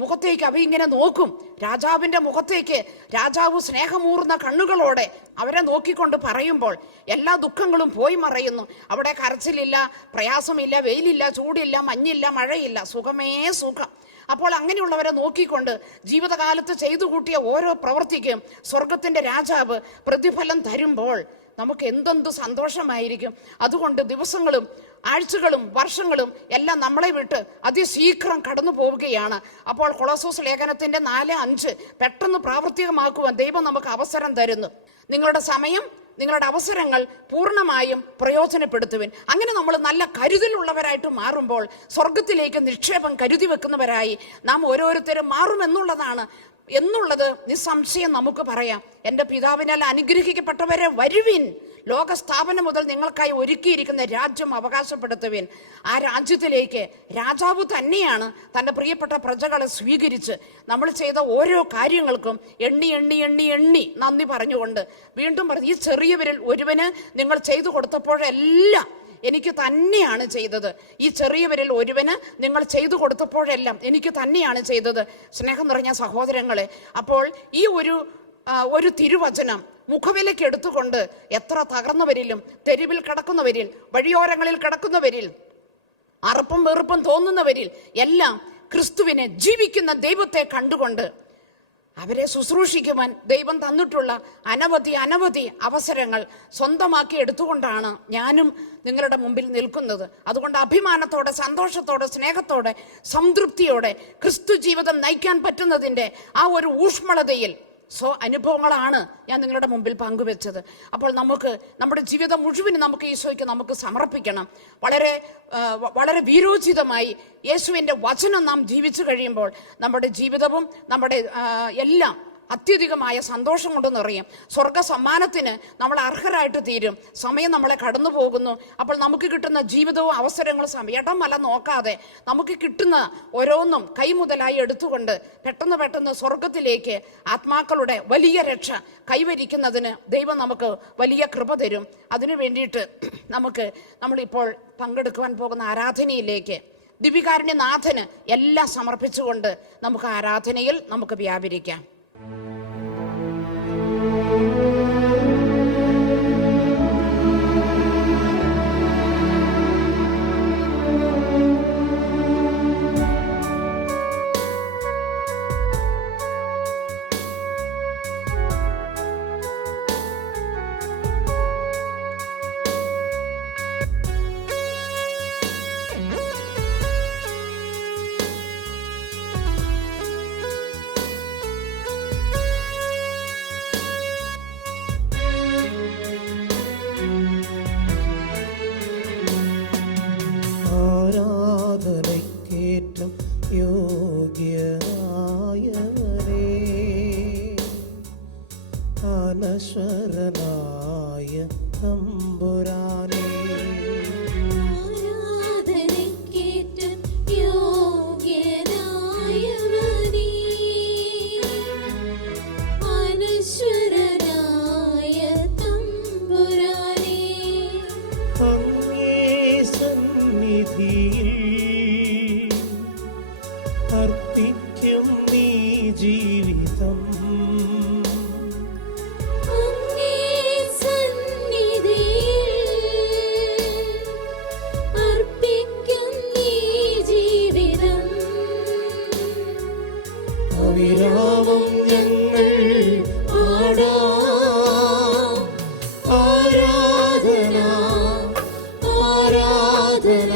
മുഖത്തേക്ക് അവരിങ്ങനെ നോക്കും. രാജാവിൻ്റെ മുഖത്തേക്ക് രാജാവ് സ്നേഹമൂർന്ന കണ്ണുകളോടെ അവരെ നോക്കിക്കൊണ്ട് പറയുമ്പോൾ എല്ലാ ദുഃഖങ്ങളും പോയി മറയുന്നു. അവിടെ കരച്ചിലില്ല, പ്രയാസമില്ല, വെയിലില്ല, ചൂടില്ല, മഞ്ഞില്ല, മഴയില്ല, സുഖമേ സുഖം. അപ്പോൾ അങ്ങനെയുള്ളവരെ നോക്കിക്കൊണ്ട് ജീവിതകാലത്ത് ചെയ്തു കൂട്ടിയ ഓരോ പ്രവൃത്തിക്കും സ്വർഗത്തിൻ്റെ രാജാവ് പ്രതിഫലം തരുമ്പോൾ നമുക്ക് എന്തെന്ത് സന്തോഷമായിരിക്കും. അതുകൊണ്ട് ദിവസങ്ങളും ആഴ്ചകളും വർഷങ്ങളും എല്ലാം നമ്മളെ വിട്ട് അതിശീഘ്രം കടന്നു പോവുകയാണ്. അപ്പോൾ കൊളോസോസ് ലേഖനത്തിന്റെ 4:5 പെട്ടെന്ന് പ്രാവർത്തികമാക്കുവാൻ ദൈവം നമുക്ക് അവസരം തരുന്നു. നിങ്ങളുടെ സമയം, നിങ്ങളുടെ അവസരങ്ങൾ പൂർണ്ണമായും പ്രയോജനപ്പെടുത്തുവിൻ. അങ്ങനെ നമ്മൾ നല്ല കരുതലുള്ളവരായിട്ട് മാറുമ്പോൾ സ്വർഗത്തിലേക്ക് നിക്ഷേപം കരുതി വെക്കുന്നവരായി നാം ഓരോരുത്തരും എന്നുള്ളത് നിസ്സംശയം നമുക്ക് പറയാം. എൻ്റെ പിതാവിനാൽ അനുഗ്രഹിക്കപ്പെട്ടവരെ വരുവിൻ, ലോകസ്ഥാപനം മുതൽ നിങ്ങൾക്കായി ഒരുക്കിയിരിക്കുന്ന രാജ്യം അവകാശപ്പെടുത്തുവിൻ. ആ രാജ്യത്തിലേക്ക് രാജാവ് തന്നെയാണ് തൻ്റെ പ്രിയപ്പെട്ട പ്രജകളെ സ്വീകരിച്ച് നമ്മൾ ചെയ്ത ഓരോ കാര്യങ്ങൾക്കും എണ്ണി എണ്ണി എണ്ണി എണ്ണി നന്ദി പറഞ്ഞുകൊണ്ട് വീണ്ടും പറഞ്ഞു, ഈ ചെറിയവരിൽ ഒരുവന് നിങ്ങൾ ചെയ്തു കൊടുത്തപ്പോഴെല്ലാം എനിക്ക് തന്നെയാണ് ചെയ്തത്. ഈ ചെറിയവരിൽ ഒരുവന് നിങ്ങൾ ചെയ്തു കൊടുത്തപ്പോഴെല്ലാം എനിക്ക് തന്നെയാണ് ചെയ്തത്. സ്നേഹം നിറഞ്ഞ സഹോദരങ്ങളെ, അപ്പോൾ ഈ ഒരു തിരുവചനം മുഖവിലയ്ക്ക് എടുത്തുകൊണ്ട് എത്ര തകർന്നവരിലും തെരുവിൽ കിടക്കുന്നവരിൽ വഴിയോരങ്ങളിൽ കിടക്കുന്നവരിൽ അറുപ്പും വെറുപ്പും തോന്നുന്നവരിൽ എല്ലാം ക്രിസ്തുവിനെ ജീവിക്കുന്ന ദൈവത്തെ കണ്ടുകൊണ്ട് അവരെ ശുശ്രൂഷിക്കുവാൻ ദൈവം തന്നിട്ടുള്ള അനവധി അവസരങ്ങൾ സ്വന്തമാക്കി എടുത്തുകൊണ്ടാണ് ഞാനും നിങ്ങളുടെ മുമ്പിൽ നിൽക്കുന്നത്. അതുകൊണ്ട് അഭിമാനത്തോടെ, സന്തോഷത്തോടെ, സ്നേഹത്തോടെ, സംതൃപ്തിയോടെ ക്രിസ്തു ജീവിതം നയിക്കാൻ പറ്റുന്നതിൻ്റെ ആ ഒരു ഊഷ്മളതയിൽ അനുഭവങ്ങളാണ് ഞാൻ നിങ്ങളുടെ മുമ്പിൽ പങ്കുവെച്ചത്. അപ്പോൾ നമുക്ക് നമ്മുടെ ജീവിതം മുഴുവനും നമുക്ക് ഈശോയ്ക്ക് നമുക്ക് സമർപ്പിക്കണം. വളരെ വീരോചിതമായി യേശുവിൻ്റെ വചനം നാം ജീവിച്ചു കഴിയുമ്പോൾ നമ്മുടെ ജീവിതവും നമ്മുടെ എല്ലാം അത്യധികമായ സന്തോഷം കൊണ്ട് നിറയും. സ്വർഗ സമ്മാനത്തിന് നമ്മൾ അർഹരായിട്ട് തീരും. സമയം നമ്മളെ കടന്നു പോകുന്നു. അപ്പോൾ നമുക്ക് കിട്ടുന്ന ജീവിതവും അവസരങ്ങളും ഇടമല നോക്കാതെ നമുക്ക് കിട്ടുന്ന ഓരോന്നും കൈമുതലായി എടുത്തുകൊണ്ട് പെട്ടെന്ന് സ്വർഗത്തിലേക്ക് ആത്മാക്കളുടെ വലിയ രക്ഷ കൈവരിക്കുന്നതിന് ദൈവം നമുക്ക് വലിയ കൃപ തരും. അതിനു വേണ്ടിയിട്ട് നമ്മളിപ്പോൾ പങ്കെടുക്കുവാൻ പോകുന്ന ആരാധനയിലേക്ക് ദിവികാരുണ്യനാഥന് എല്ലാം സമർപ്പിച്ചുകൊണ്ട് നമുക്ക് ആരാധനയിൽ നമുക്ക് വ്യാപരിക്കാം. തമ്പുരാനേ. ആരാധനയ്ക്കേറ്റം യോഗ്യനായവനേ, അനശ്വരനായ തമ്പുരാനേ, അങ്ങേ സന്നിധിയിൽ അർപ്പിക്കും നീ ജീവിതം. അങ്ങേ സന്നിധിയിൽ അർപ്പിക്കും നീ ജീവിതം. അവിരാമം ഞങ്ങൾ പാടാം ആരാധന ആരാധന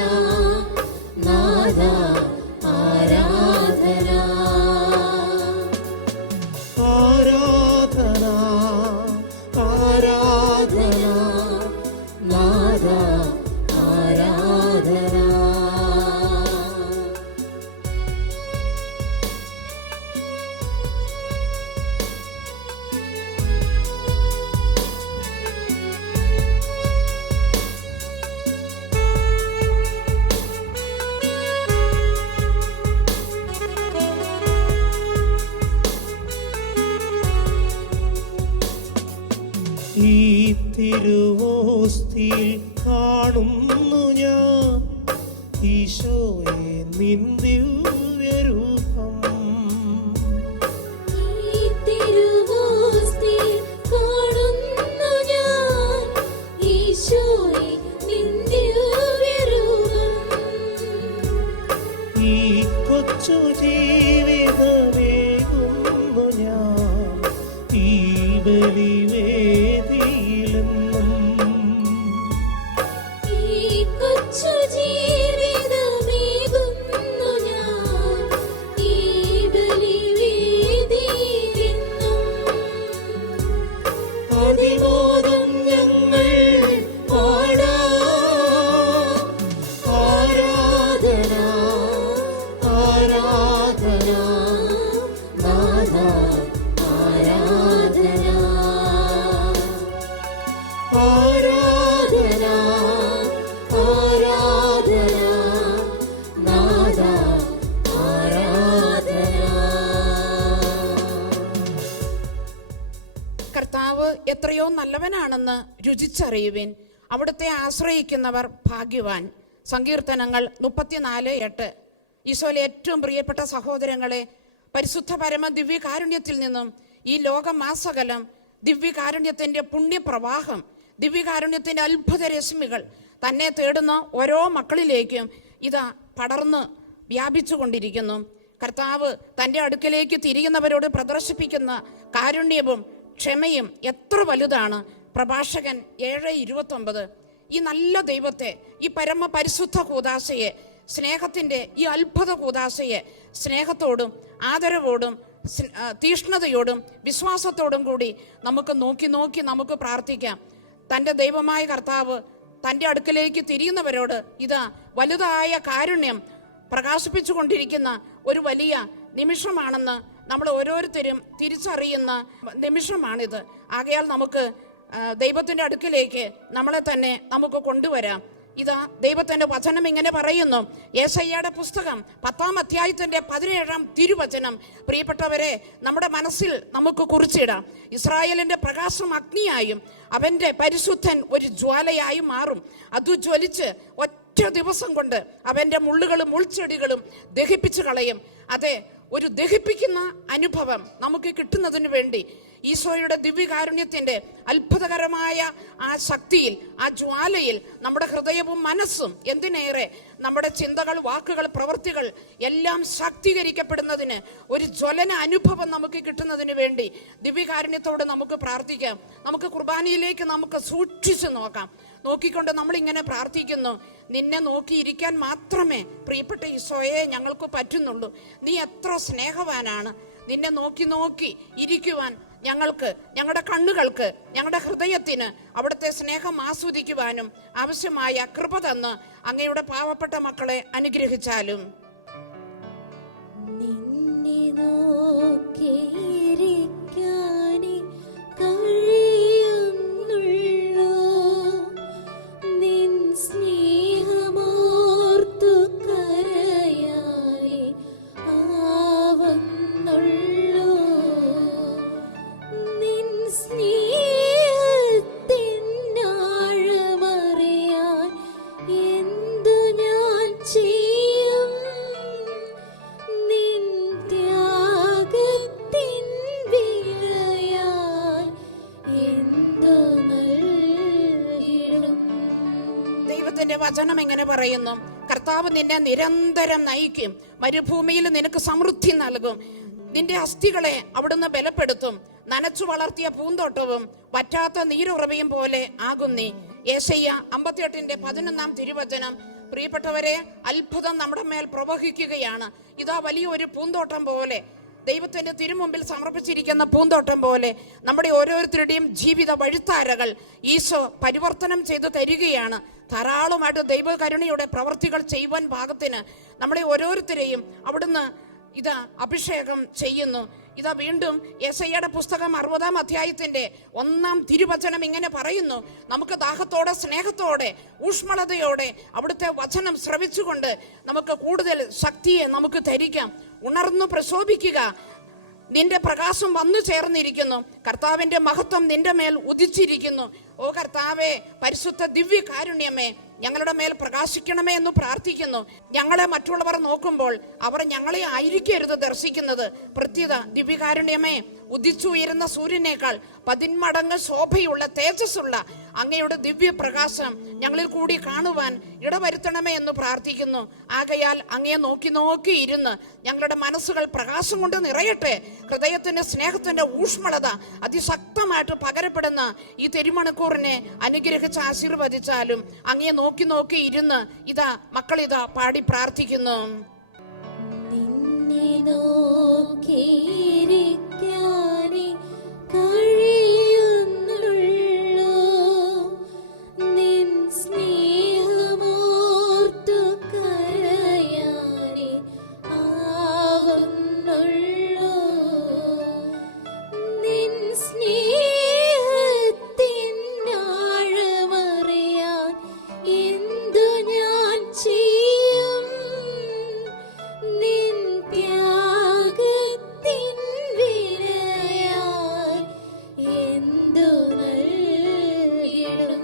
നാഥ, ആരാധന ആരാധന ആരാധന നാഥ, ആരാധന. ഈ തിരുവോസ്തിയിൽ കാണുന്നു ഞാൻ ഈശോയെ നിൻ ദിവ്യരൂപം. ഈ തിരുവോസ്തിയിൽ കാണുന്നു ഞാൻ ഈശോയെ നിൻ ദിവ്യരൂപം. ഈ കൊച്ചു ജീവിതമേകുന്നു ഞാൻ ഈ ബലിവേദിയിലെന്നും. ഈ കൊച്ചു ജീവിതമേകുന്നു ഞാൻ ഈ ബലിവേദിയിലെന്നും. അതിമോദം ഞങ്ങൾ പാടാം ആരാധന ആരാധന നാഥ, ആരാധന ആരാധന ആരാധന നാഥ, ആരാധന. കർത്താവ് എത്രയോ നല്ലവനാണെന്ന് രുചിച്ചറിയുവിൻ, അവിടുത്തെ ആശ്രയിക്കുന്നവർ ഭാഗ്യവാൻ. സങ്കീർത്തനങ്ങൾ 34:8. ഈശോയിലെ ഏറ്റവും പ്രിയപ്പെട്ട സഹോദരങ്ങളെ, പരിശുദ്ധ പരമ ദിവ്യകാരുണ്യത്തിൽ നിന്നും ഈ ലോകമാസകലം ദിവ്യകാരുണ്യത്തിന്റെ പുണ്യപ്രവാഹം, ദിവ്യകാരുണ്യത്തിന്റെ അത്ഭുത രശ്മികൾ തന്നെ തേടുന്ന ഓരോ മക്കളിലേക്കും ഇതാ പടർന്ന് വ്യാപിച്ചുകൊണ്ടിരിക്കുന്നു. കർത്താവ് തൻ്റെ അടുക്കലേക്ക് തിരിയുന്നവരോട് പ്രദർശിപ്പിക്കുന്ന കാരുണ്യവും ക്ഷമയും എത്ര വലുതാണ്. പ്രഭാഷകൻ 7:29. ഈ നല്ല ദൈവത്തെ, ഈ പരമ പരിശുദ്ധ കൂദാശയെ, സ്നേഹത്തിൻ്റെ ഈ അത്ഭുത കൂദാശയെ സ്നേഹത്തോടും ആദരവോടും തീഷ്ണതയോടും വിശ്വാസത്തോടും കൂടി നമുക്ക് നോക്കി നോക്കി നമുക്ക് പ്രാർത്ഥിക്കാം. തൻ്റെ ദൈവമായ കർത്താവ് തൻ്റെ അടുക്കലേക്ക് തിരിയുന്നവരോട് ഇതാ വലുതായ കാരുണ്യം പ്രകാശിപ്പിച്ചുകൊണ്ടിരിക്കുന്ന ഒരു വലിയ നിമിഷമാണെന്ന് നമ്മൾ ഓരോരുത്തരും തിരിച്ചറിയുന്ന നിമിഷമാണിത്. ആകയാൽ നമുക്ക് ദൈവത്തിൻ്റെ അടുക്കിലേക്ക് നമ്മളെ തന്നെ നമുക്ക് കൊണ്ടുവരാം. ഇതാ ദൈവത്തിന്റെ വചനം ഇങ്ങനെ പറയുന്നു. യെശയ്യായുടെ പുസ്തകം 10-ാം അധ്യായത്തിന്റെ 17-ാം തിരുവചനം. പ്രിയപ്പെട്ടവരെ, നമ്മുടെ മനസ്സിൽ നമുക്ക് കുറിച്ചിടാം. ഇസ്രായേലിന്റെ പ്രകാശം അഗ്നിയായും അവന്റെ പരിശുദ്ധൻ ഒരു ജ്വാലയായും മാറും. അത് ജ്വലിച്ച് ഒറ്റ ദിവസം കൊണ്ട് അവന്റെ മുള്ളുകളും മുൾച്ചെടികളും ദഹിപ്പിച്ചു കളയും. അതെ, ഒരു ദഹിപ്പിക്കുന്ന അനുഭവം നമുക്ക് കിട്ടുന്നതിന് വേണ്ടി ഈശോയുടെ ദിവ്യകാരുണ്യത്തിന്റെ അത്ഭുതകരമായ ആ ശക്തിയിൽ, ആ ജ്വാലയിൽ നമ്മുടെ ഹൃദയവും മനസ്സും, എന്തിനേറെ നമ്മുടെ ചിന്തകൾ, വാക്കുകൾ, പ്രവൃത്തികൾ എല്ലാം ശാക്തീകരിക്കപ്പെടുന്നതിന്, ഒരു ജ്വലന അനുഭവം നമുക്ക് കിട്ടുന്നതിന് വേണ്ടി ദിവ്യകാരുണ്യത്തോട് നമുക്ക് പ്രാർത്ഥിക്കാം. നമുക്ക് കുർബാനയിലേക്ക് നമുക്ക് സൂക്ഷിച്ചു നോക്കാം. നോക്കിക്കൊണ്ട് നമ്മളിങ്ങനെ പ്രാർത്ഥിക്കുന്നു. നിന്നെ നോക്കിയിരിക്കാൻ മാത്രമേ പ്രിയപ്പെട്ട ഈശോയെ ഞങ്ങൾക്ക് പറ്റുന്നുള്ളൂ. നീ എത്ര സ്നേഹവാനാണ്. നിന്നെ നോക്കി നോക്കി ഇരിക്കുവാൻ ഞങ്ങൾക്ക്, ഞങ്ങളുടെ കണ്ണുകൾക്ക്, ഞങ്ങളുടെ ഹൃദയത്തിന് അവിടുത്തെ സ്നേഹം ആസ്വദിക്കുവാനും ആവശ്യമായ കൃപ തന്ന് അങ്ങയുടെ പാവപ്പെട്ട മക്കളെ അനുഗ്രഹിച്ചാലും. നിന്നെ നോക്കിയിരിക്കാനേ കഴിയുന്നുള്ളൂ, ദൈവത്തിന്റെ വചനം എങ്ങനെ പറയുന്നു? കർത്താവ് നിന്നെ നിരന്തരം നയിക്കും, മരുഭൂമിയിൽ നിനക്ക് സമൃദ്ധി നൽകും, നിന്റെ അസ്ഥികളെ അവിടുന്ന് ബലപ്പെടുത്തും, നനച്ചു വളർത്തിയ പൂന്തോട്ടവും വറ്റാത്ത നീരുറവയും പോലെ ആകും നീ. യെശയ്യാ 58:11 തിരുവചനം. പ്രിയപ്പെട്ടവരെ, അത്ഭുതം നമ്മുടെ മേൽ പ്രവഹിക്കുകയാണ്. ഇതാ വലിയൊരു പൂന്തോട്ടം പോലെ, ദൈവത്തിന്റെ തിരുമുമ്പിൽ സമർപ്പിച്ചിരിക്കുന്ന പൂന്തോട്ടം പോലെ നമ്മുടെ ഓരോരുത്തരുടെയും ജീവിത വഴിത്താരകൾ ഈശോ പരിവർത്തനം ചെയ്തു തരികയാണ്. ധാരാളമായിട്ട് ദൈവകരുണയുടെ പ്രവർത്തികൾ ചെയ്യുവാൻ പാകത്തിന് നമ്മളെ ഓരോരുത്തരെയും അവിടുന്ന് ഇതാ അഭിഷേകം ചെയ്യുന്നു. ഇതാ വീണ്ടും യെശയ്യായുടെ പുസ്തകം 60-1 തിരുവചനം ഇങ്ങനെ പറയുന്നു: നമുക്ക് ദാഹത്തോടെ, സ്നേഹത്തോടെ, ഊഷ്മളതയോടെ അവിടുത്തെ വചനം ശ്രവിച്ചുകൊണ്ട് നമുക്ക് കൂടുതൽ ശക്തിയെ നമുക്ക് ധരിക്കാം. ഉണർന്നു പ്രശോഭിക്കുക, നിന്റെ പ്രകാശം വന്നു ചേർന്നിരിക്കുന്നു, കർത്താവിന്റെ മഹത്വം നിന്റെ മേൽ ഉദിച്ചിരിക്കുന്നു. ഓ കർത്താവേ, പരിശുദ്ധ ദിവ്യ കാരുണ്യമേ, ഞങ്ങളുടെ മേൽ പ്രകാശിക്കണമേ എന്ന് പ്രാർത്ഥിക്കുന്നു. ഞങ്ങളെ മറ്റുള്ളവർ നോക്കുമ്പോൾ അവർ ഞങ്ങളെ ആയിരിക്കരുത് ദർശിക്കുന്നത്. പ്രത്യേക ദിവ്യകാരുണ്യമേ, ഉദിച്ചുയരുന്ന സൂര്യനേക്കാൾ 10 മടങ്ങ് ശോഭയുള്ള, തേജസ്സുള്ള അങ്ങയുടെ ദിവ്യ പ്രകാശം ഞങ്ങളിൽ കൂടി കാണുവാൻ ഇടവരുത്തണമേ എന്ന് പ്രാർത്ഥിക്കുന്നു. ആകയാൽ അങ്ങയെ നോക്കി നോക്കി ഇരുന്ന് ഞങ്ങളുടെ മനസ്സുകൾ പ്രകാശം കൊണ്ട് നിറയട്ടെ. ഹൃദയത്തിന്റെ സ്നേഹത്തിന്റെ ഊഷ്മളത അതിശക്തമായിട്ട് പകരപ്പെടുന്ന ഈ തിരുമണിക്കൂറിനെ അനുഗ്രഹിച്ച് ആശീർവദിച്ചാലും അങ്ങയെ നോക്കി നോക്കി ഇരുന്ന് ഇതാ മക്കളിതാ പാടി പ്രാർത്ഥിക്കുന്നു. നിന്നെ നോക്കിയിരിക്കാനേ കഴിയുന്നുള്ളൂ, നിൻ സ്നേഹമോർത്തു കരയാനേ ആവുന്നുള്ളൂ, നിൻ സ്നേഹത്തിനാഴമറിയാൻ എന്തു ഞാൻ ചെയ്യും, നിൻ ത്യാഗത്തിൻ വിലയായി എന്തു നൽകിടും.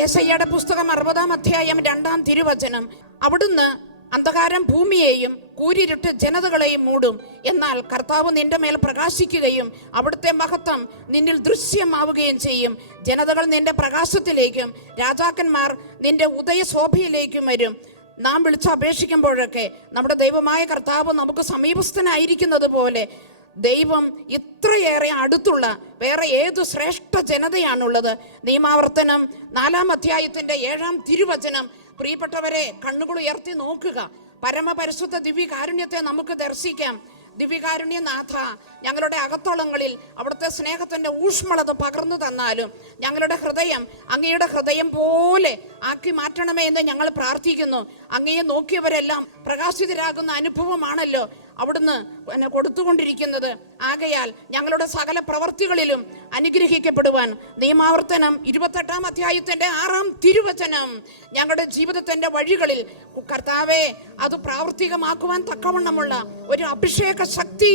യെശയ്യായുടെ പുസ്തകം 60-2 തിരുവചനം. അവിടുന്ന് അന്ധകാരം ഭൂമിയെയും കൂരിരുട്ട് ജനതകളെയും മൂടും, എന്നാൽ കർത്താവ് നിന്റെ മേൽ പ്രകാശിക്കുകയും അവിടുത്തെ മഹത്വം നിന്നിൽ ദൃശ്യമാവുകയും ചെയ്യും. ജനതകൾ നിന്റെ പ്രകാശത്തിലേക്കും രാജാക്കന്മാർ നിന്റെ ഉദയശോഭയിലേക്കും വരും. നാം വിളിച്ചപേക്ഷിക്കുമ്പോഴൊക്കെ നമ്മുടെ ദൈവമായ കർത്താവ് നമുക്ക് സമീപസ്ഥനായിരിക്കുന്നത് പോലെ ദൈവം ഇത്രയേറെ അടുത്തുള്ള വേറെ ഏതു ശ്രേഷ്ഠ ജനതയാണുള്ളത്? നിയമാവർത്തനം 4-7 തിരുവചനം. പ്രിയപ്പെട്ടവരെ, കണ്ണുകൾ ഉയർത്തി നോക്കുക. പരമപരിശുദ്ധ ദിവ്യകാരുണ്യത്തെ നമുക്ക് ദർശിക്കാം. ദിവ്യകാരുണ്യനാഥ, ഞങ്ങളുടെ അകത്തോളങ്ങളിൽ അവിടുത്തെ സ്നേഹത്തിന്റെ ഊഷ്മളത പകർന്നു തന്നാലും ഞങ്ങളുടെ ഹൃദയം അങ്ങയുടെ ഹൃദയം പോലെ ആക്കി മാറ്റണമേ എന്ന് ഞങ്ങൾ പ്രാർത്ഥിക്കുന്നു. അങ്ങയെ നോക്കിയവരെല്ലാം പ്രകാശിതരാകുന്ന അനുഭവമാണല്ലോ അവിടുന്ന് കൊടുത്തുകൊണ്ടിരിക്കുന്നത്. ആകയാൽ ഞങ്ങളുടെ സകല പ്രവർത്തികളിലും അനുഗ്രഹിക്കപ്പെടുവാൻ നിയമാവർത്തനം 28-6 തിരുവചനം ഞങ്ങളുടെ ജീവിതത്തിന്റെ വഴികളിൽ കർത്താവെ അത് പ്രാവർത്തികമാക്കുവാൻ തക്കവണ്ണമുള്ള ഒരു അഭിഷേക ശക്തി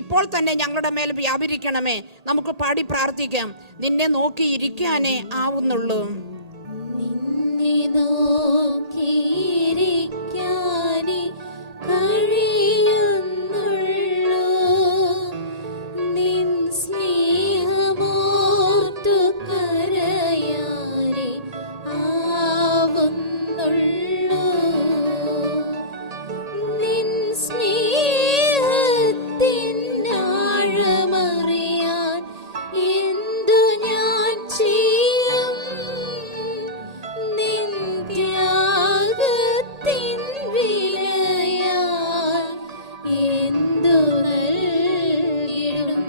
ഇപ്പോൾ തന്നെ ഞങ്ങളുടെ മേൽ വ്യാപരിക്കണമേ. നമുക്ക് പാടി പ്രാർത്ഥിക്കാം. നിന്നെ നോക്കിയിരിക്കാനേ ആവുന്നുള്ളൂ. നിന്നെ നോക്കിയിരിക്കാനേ കഴിയുന്നുള്ളൂ, നിൻ സ്നേഹമോർത്തു കരയാനേ ആവുന്നുള്ളൂ, നിൻ സ്നേഹത്തിനാഴമറിയാൻ എന്തു ഞാൻ ചെയ്യും, നിൻ ത്യാഗത്തിൻ വിലയാൽ എന്തു നൽകിടും.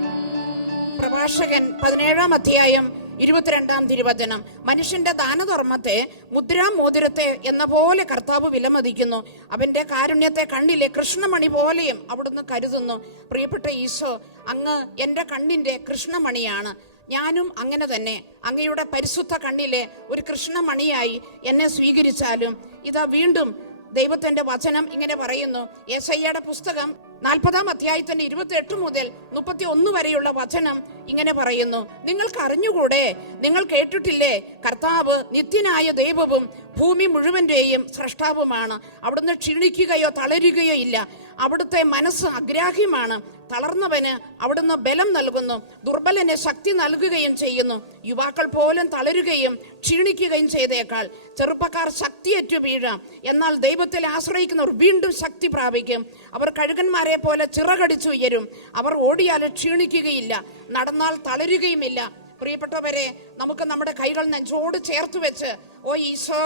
പ്രഭാഷകൻ 17-22 തിരുവചനം. മനുഷ്യന്റെ ദാനധർമ്മത്തെ മുദ്രാമോതിരത്തെ എന്ന പോലെ കർത്താവ് വിലമതിക്കുന്നു. അവന്റെ കാരുണ്യത്തെ കണ്ണിലെ കൃഷ്ണമണി പോലെയും അവിടുന്ന് കരുതുന്നു. പ്രിയപ്പെട്ട ഈശോ, അങ്ങ് എന്റെ കണ്ണിന്റെ കൃഷ്ണമണിയാണ്. ഞാനും അങ്ങനെ തന്നെ അങ്ങയുടെ പരിശുദ്ധ കണ്ണിലെ ഒരു കൃഷ്ണമണിയായി എന്നെ സ്വീകരിച്ചാലും ഇതാ വീണ്ടും ദൈവത്തിന്റെ വചനം ഇങ്ങനെ പറയുന്നു. യെശയ്യായുടെ പുസ്തകം 40-28 മുതൽ 31 വരെയുള്ള വചനം ഇങ്ങനെ പറയുന്നു. നിങ്ങൾക്ക് അറിഞ്ഞുകൂടെ, നിങ്ങൾ കേട്ടിട്ടില്ലേ, കർത്താവ് നിത്യനായ ദൈവവും ഭൂമി മുഴുവന്റെയും സ്രഷ്ടാവുമാണ്. അവിടുന്ന് ക്ഷീണിക്കുകയോ തളരുകയോ ഇല്ല. അവിടുത്തെ മനസ്സ് അഗ്രാഹ്യമാണ്, തളർന്നവന് അവിടുന്ന് ബലം നൽകുന്നു, ദുർബലന് ശക്തി നൽകുകയും ചെയ്യുന്നു. യുവാക്കൾ പോലും തളരുകയും ക്ഷീണിക്കുകയും ചെയ്തേക്കാൾ ചെറുപ്പക്കാർ ശക്തിയേറ്റു വീഴാം. എന്നാൽ ദൈവത്തിൽ ആശ്രയിക്കുന്നവർ വീണ്ടും ശക്തി പ്രാപിക്കും. അവർ കഴുകന്മാരെ പോലെ ചിറകടിച്ചുയരും. അവർ ഓടിയാൽ ക്ഷീണിക്കുകയില്ല, നടന്നാൽ തളരുകയുമില്ല. പ്രിയപ്പെട്ടവരെ, നമുക്ക് നമ്മുടെ കൈകൾ നെഞ്ചോട് ചേർത്ത് വെച്ച്, ഓ ഈശോ,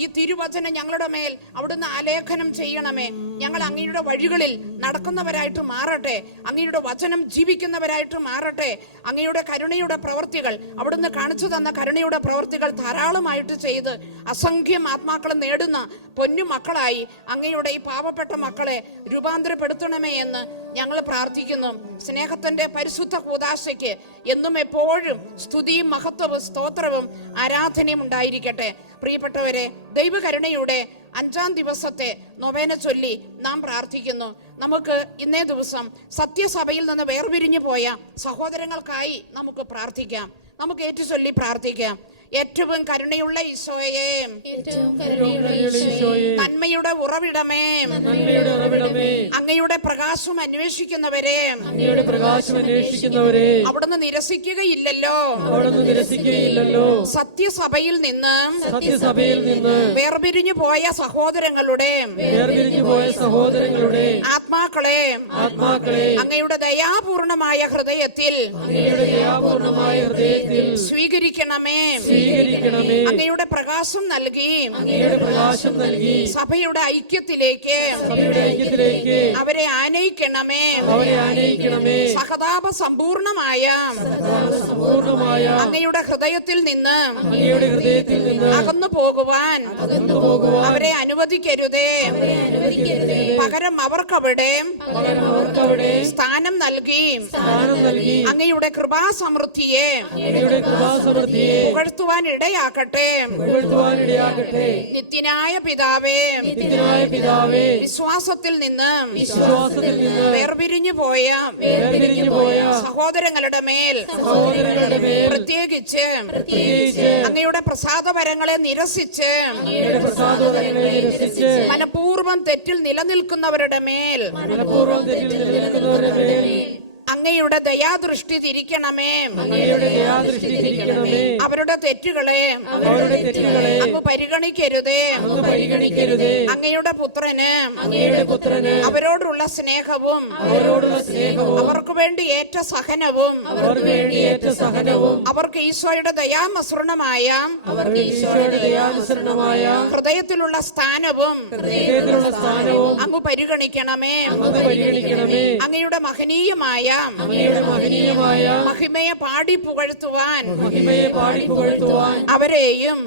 ഈ തിരുവചനം ഞങ്ങളുടെ മേൽ അവിടുന്ന് ആലേഖനം ചെയ്യണമേ. ഞങ്ങൾ അങ്ങയുടെ വഴികളിൽ നടക്കുന്നവരായിട്ട് മാറട്ടെ, അങ്ങയുടെ വചനം ജീവിക്കുന്നവരായിട്ട് മാറട്ടെ. അങ്ങയുടെ കരുണയുടെ പ്രവൃത്തികൾ, അവിടുന്ന് കാണിച്ചു തന്ന കരുണയുടെ പ്രവൃത്തികൾ ധാരാളമായിട്ട് ചെയ്ത് അസംഖ്യം ആത്മാക്കളെ നേടുന്ന പൊന്നു മക്കളായി അങ്ങയുടെ ഈ പാവപ്പെട്ട മക്കളെ രൂപാന്തരപ്പെടുത്തണമേ എന്ന് ഞങ്ങൾ പ്രാർത്ഥിക്കുന്നു. സ്നേഹത്തിന്റെ പരിശുദ്ധ കൂദാശയ്ക്ക് എന്നും എപ്പോഴും സ്തുതിയും മഹത്വവും സ്തോത്രവും ആരാധനയും ഉണ്ടായിരിക്കട്ടെ. പ്രിയപ്പെട്ടവരെ, ദൈവകരുണയുടെ 5-ാം ദിവസത്തെ നൊവേന ചൊല്ലി നാം പ്രാർത്ഥിക്കുന്നു. നമുക്ക് ഇന്നേ ദിവസം സത്യസഭയിൽ നിന്ന് വേർപിരിഞ്ഞു പോയ സഹോദരങ്ങൾക്കായി നമുക്ക് പ്രാർത്ഥിക്കാം. നമുക്ക് ഏറ്റുചൊല്ലി പ്രാർത്ഥിക്കാം. ഏറ്റവും കരുണയുള്ള ഈശോയെ, നന്മയുടെ ഉറവിടമേ, അങ്ങയുടെ പ്രകാശം അന്വേഷിക്കുന്നവരെ അവിടുന്ന് നിരസിക്കുകയില്ലല്ലോ. സത്യസഭയിൽ നിന്ന് വേർപിരിഞ്ഞു പോയ സഹോദരങ്ങളുടെ ആത്മാക്കളെ അങ്ങയുടെ ദയാപൂർണമായ ഹൃദയത്തിൽ സ്വീകരിക്കണമേ. അങ്ങയുടെ പ്രകാശം നൽകി സഭയുടെ ഐക്യത്തിലേക്ക് അവരെ ആനയിക്കണമേ. സഹതാപ സമ്പൂർണമായ അങ്ങയുടെ ഹൃദയത്തിൽ നിന്ന് അകന്നു പോകുവാൻ അവരെ അനുവദിക്കരുതേ. പകരം അവർക്കവിടെ സ്ഥാനം നൽകി അങ്ങയുടെ കൃപാസമൃദ്ധിയെ പുകഴ്ത്തുവാൻ ഇടയാക്കട്ടെ. നിത്യനായ പിതാവേ, വിശ്വാസത്തിൽ നിന്ന് വേർപിരിഞ്ഞു പോയ സഹോദരങ്ങളുടെ മേൽ പ്രത്യേകിച്ച് അങ്ങയുടെ പ്രസാദവരങ്ങളെ നിരസിച്ച് മനഃപൂർവ്വം തെറ്റിൽ നിലനിൽക്കുന്നവരുടെ മേൽ അങ്ങയുടെ ദയാദൃഷ്ടി തിരിക്കണമേ. അവരുടെ തെറ്റുകളെ അങ്ങ് പരിഗണിക്കരുതേ. അങ്ങയുടെ പുത്രന് അവരോടുള്ള സ്നേഹവും അവർക്ക് വേണ്ടി ഏറ്റ സഹനവും അവർക്ക് ഈശോയുടെ ദയാമസൃണമായ ഹൃദയത്തിലുള്ള സ്ഥാനവും അങ്ങ് പരിഗണിക്കണമേ. അങ്ങയുടെ മഹനീയമായ മഹിമയെ പാടി പുകഴ്ത്തുവാൻ അവരെയും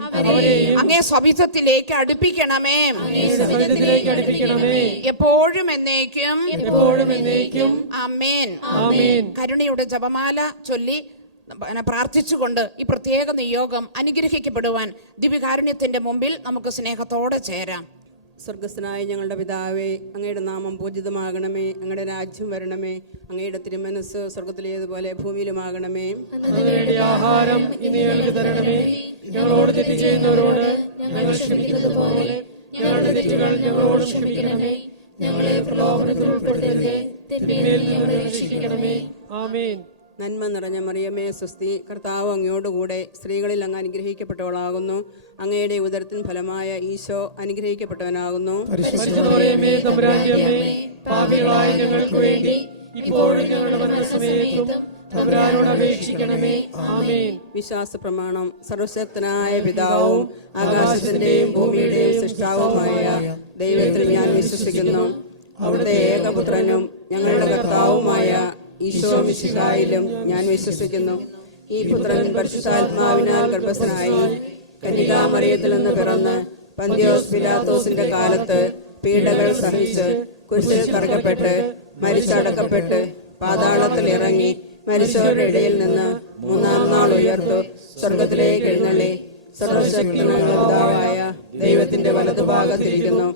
അങ്ങേ സവിധത്തിലേക്ക് അടുപ്പിക്കണമേ. എപ്പോഴും എന്നേക്കും ആമേൻ. കരുണയുടെ ജപമാല ചൊല്ലി പ്രാർത്ഥിച്ചുകൊണ്ട് ഈ പ്രത്യേക നിയോഗം അനുഗ്രഹിക്കപ്പെടുവാൻ ദിവ്യകാരുണ്യത്തിന്റെ മുമ്പിൽ നമുക്ക് സ്നേഹത്തോടെ ചേരാം. സ്വർഗസ്ഥനായ ഞങ്ങളുടെ പിതാവേ, അങ്ങയുടെ നാമം പൂജിതമാകണമേ. അങ്ങയുടെ രാജ്യം വരണമേ. അങ്ങയുടെ തിരുമനസ് സ്വർഗത്തിലേതുപോലെ ഭൂമിയിലുമാകണമേ. ആഹാരം ഇന്ന് ഞങ്ങൾക്ക് തരണമേ. ഞങ്ങളോട് തെറ്റ് ചെയ്യുന്നവരോട് ഞങ്ങൾ ക്ഷമിക്കുന്നത് പോലെ ഞങ്ങളുടെ തെറ്റുകൾ ഞങ്ങളോട് ക്ഷമിക്കണമേ. ഞങ്ങളെ പ്രലോഭനത്തിൽ ഉൾപ്പെടുത്തരുതേ, തിന്മയിൽ നിന്ന് രക്ഷിക്കണമേ. ആമേൻ. നന്മ നിറഞ്ഞ മറിയമേ സ്വസ്തി, കർത്താവ് അങ്ങയോടുകൂടെ സ്ത്രീകളിൽ അങ്ങ് അനുഗ്രഹിക്കപ്പെട്ടവളാകുന്നു. അങ്ങയുടെ ഉദരത്തിൻ ഫലമായ ഈശോ അനുഗ്രഹിക്കപ്പെട്ടവനാകുന്നു. പാപികളായ ഞങ്ങൾക്ക് വേണ്ടി ഇപ്പോഴും ഞങ്ങളുടെ മരണസമയത്തും തമ്പുരാനോട് അപേക്ഷിക്കണമേ. ആമേൻ. വിശ്വാസ പ്രമാണം. സർവശക്തനായ പിതാവും ആകാശത്തിന്റെയും ഭൂമിയുടെയും സൃഷ്ടാവുമായ ദൈവത്തിൽ ഞാൻ വിശ്വസിക്കുന്നു. അവിടുത്തെ ഏകപുത്രനും ഞങ്ങളുടെ കർത്താവുമായ ഈശോ മിശിഹായിലും ഞാൻ വിശ്വസിക്കുന്നു. ഈ പുത്രൻ പരിശുദ്ധാത്മാവിനാൽ ഗർഭസ്ഥനായി കന്യകാമറിയത്തിൽ നിന്ന് പിറന്ന് പന്തിയോസ് പിലാത്തോസിന്റെ കാലത്ത് പീഡകൾ സഹിച്ച് കുരിശിൽ തറക്കപ്പെട്ട് മരിച്ചടക്കപ്പെട്ട് പാതാളത്തിൽ ഇറങ്ങി മരിച്ചവരുടെ ഇടയിൽ നിന്ന് 3-ാം നാൾ ഉയർത്തു സ്വർഗത്തിലേക്ക് എഴുന്നള്ളി സർവശക്തനായ പിതാവായ ദൈവത്തിന്റെ വലതുഭാഗത്തിരിക്കുന്നു.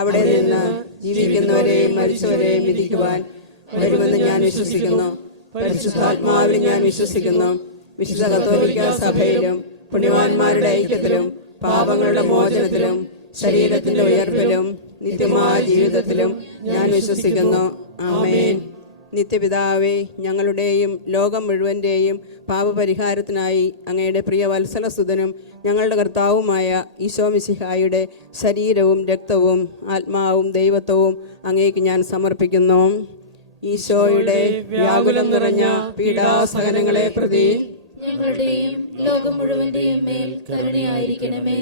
അവിടെ നിന്ന് ജീവിക്കുന്നവരെയും മരിച്ചവരെയും വിധിക്കുവാൻ വരുമെന്ന് ഞാൻ വിശ്വസിക്കുന്നു. പരിശുദ്ധാത്മാവിൽ ഞാൻ വിശ്വസിക്കുന്നു. വിശുദ്ധ കത്തോലിക്ക സഭയിലും പുണ്യവാന്മാരുടെ ഐക്യത്തിലും പാപങ്ങളുടെ മോചനത്തിലും ശരീരത്തിന്റെ ഉയർപ്പിലും നിത്യമായ ജീവിതത്തിലും ഞാൻ വിശ്വസിക്കുന്നു. ആമേൻ. നിത്യപിതാവേ, ഞങ്ങളുടെയും ലോകം മുഴുവൻ്റെയും പാപപരിഹാരത്തിനായി അങ്ങയുടെ പ്രിയ വത്സലസുതനും ഞങ്ങളുടെ കർത്താവുമായ ഈശോ മിശിഹായുടെ ശരീരവും രക്തവും ആത്മാവും ദൈവത്വവും അങ്ങേക്ക് ഞാൻ സമർപ്പിക്കുന്നു. ഈശോയുടെ വ്യാകുലം നിറഞ്ഞ പീഡാസഹനങ്ങളെ പ്രതി ഞങ്ങളുടെയും ലോകം മുഴുവന്റെയും മേൽ കരുണയായിരിക്കണമേ.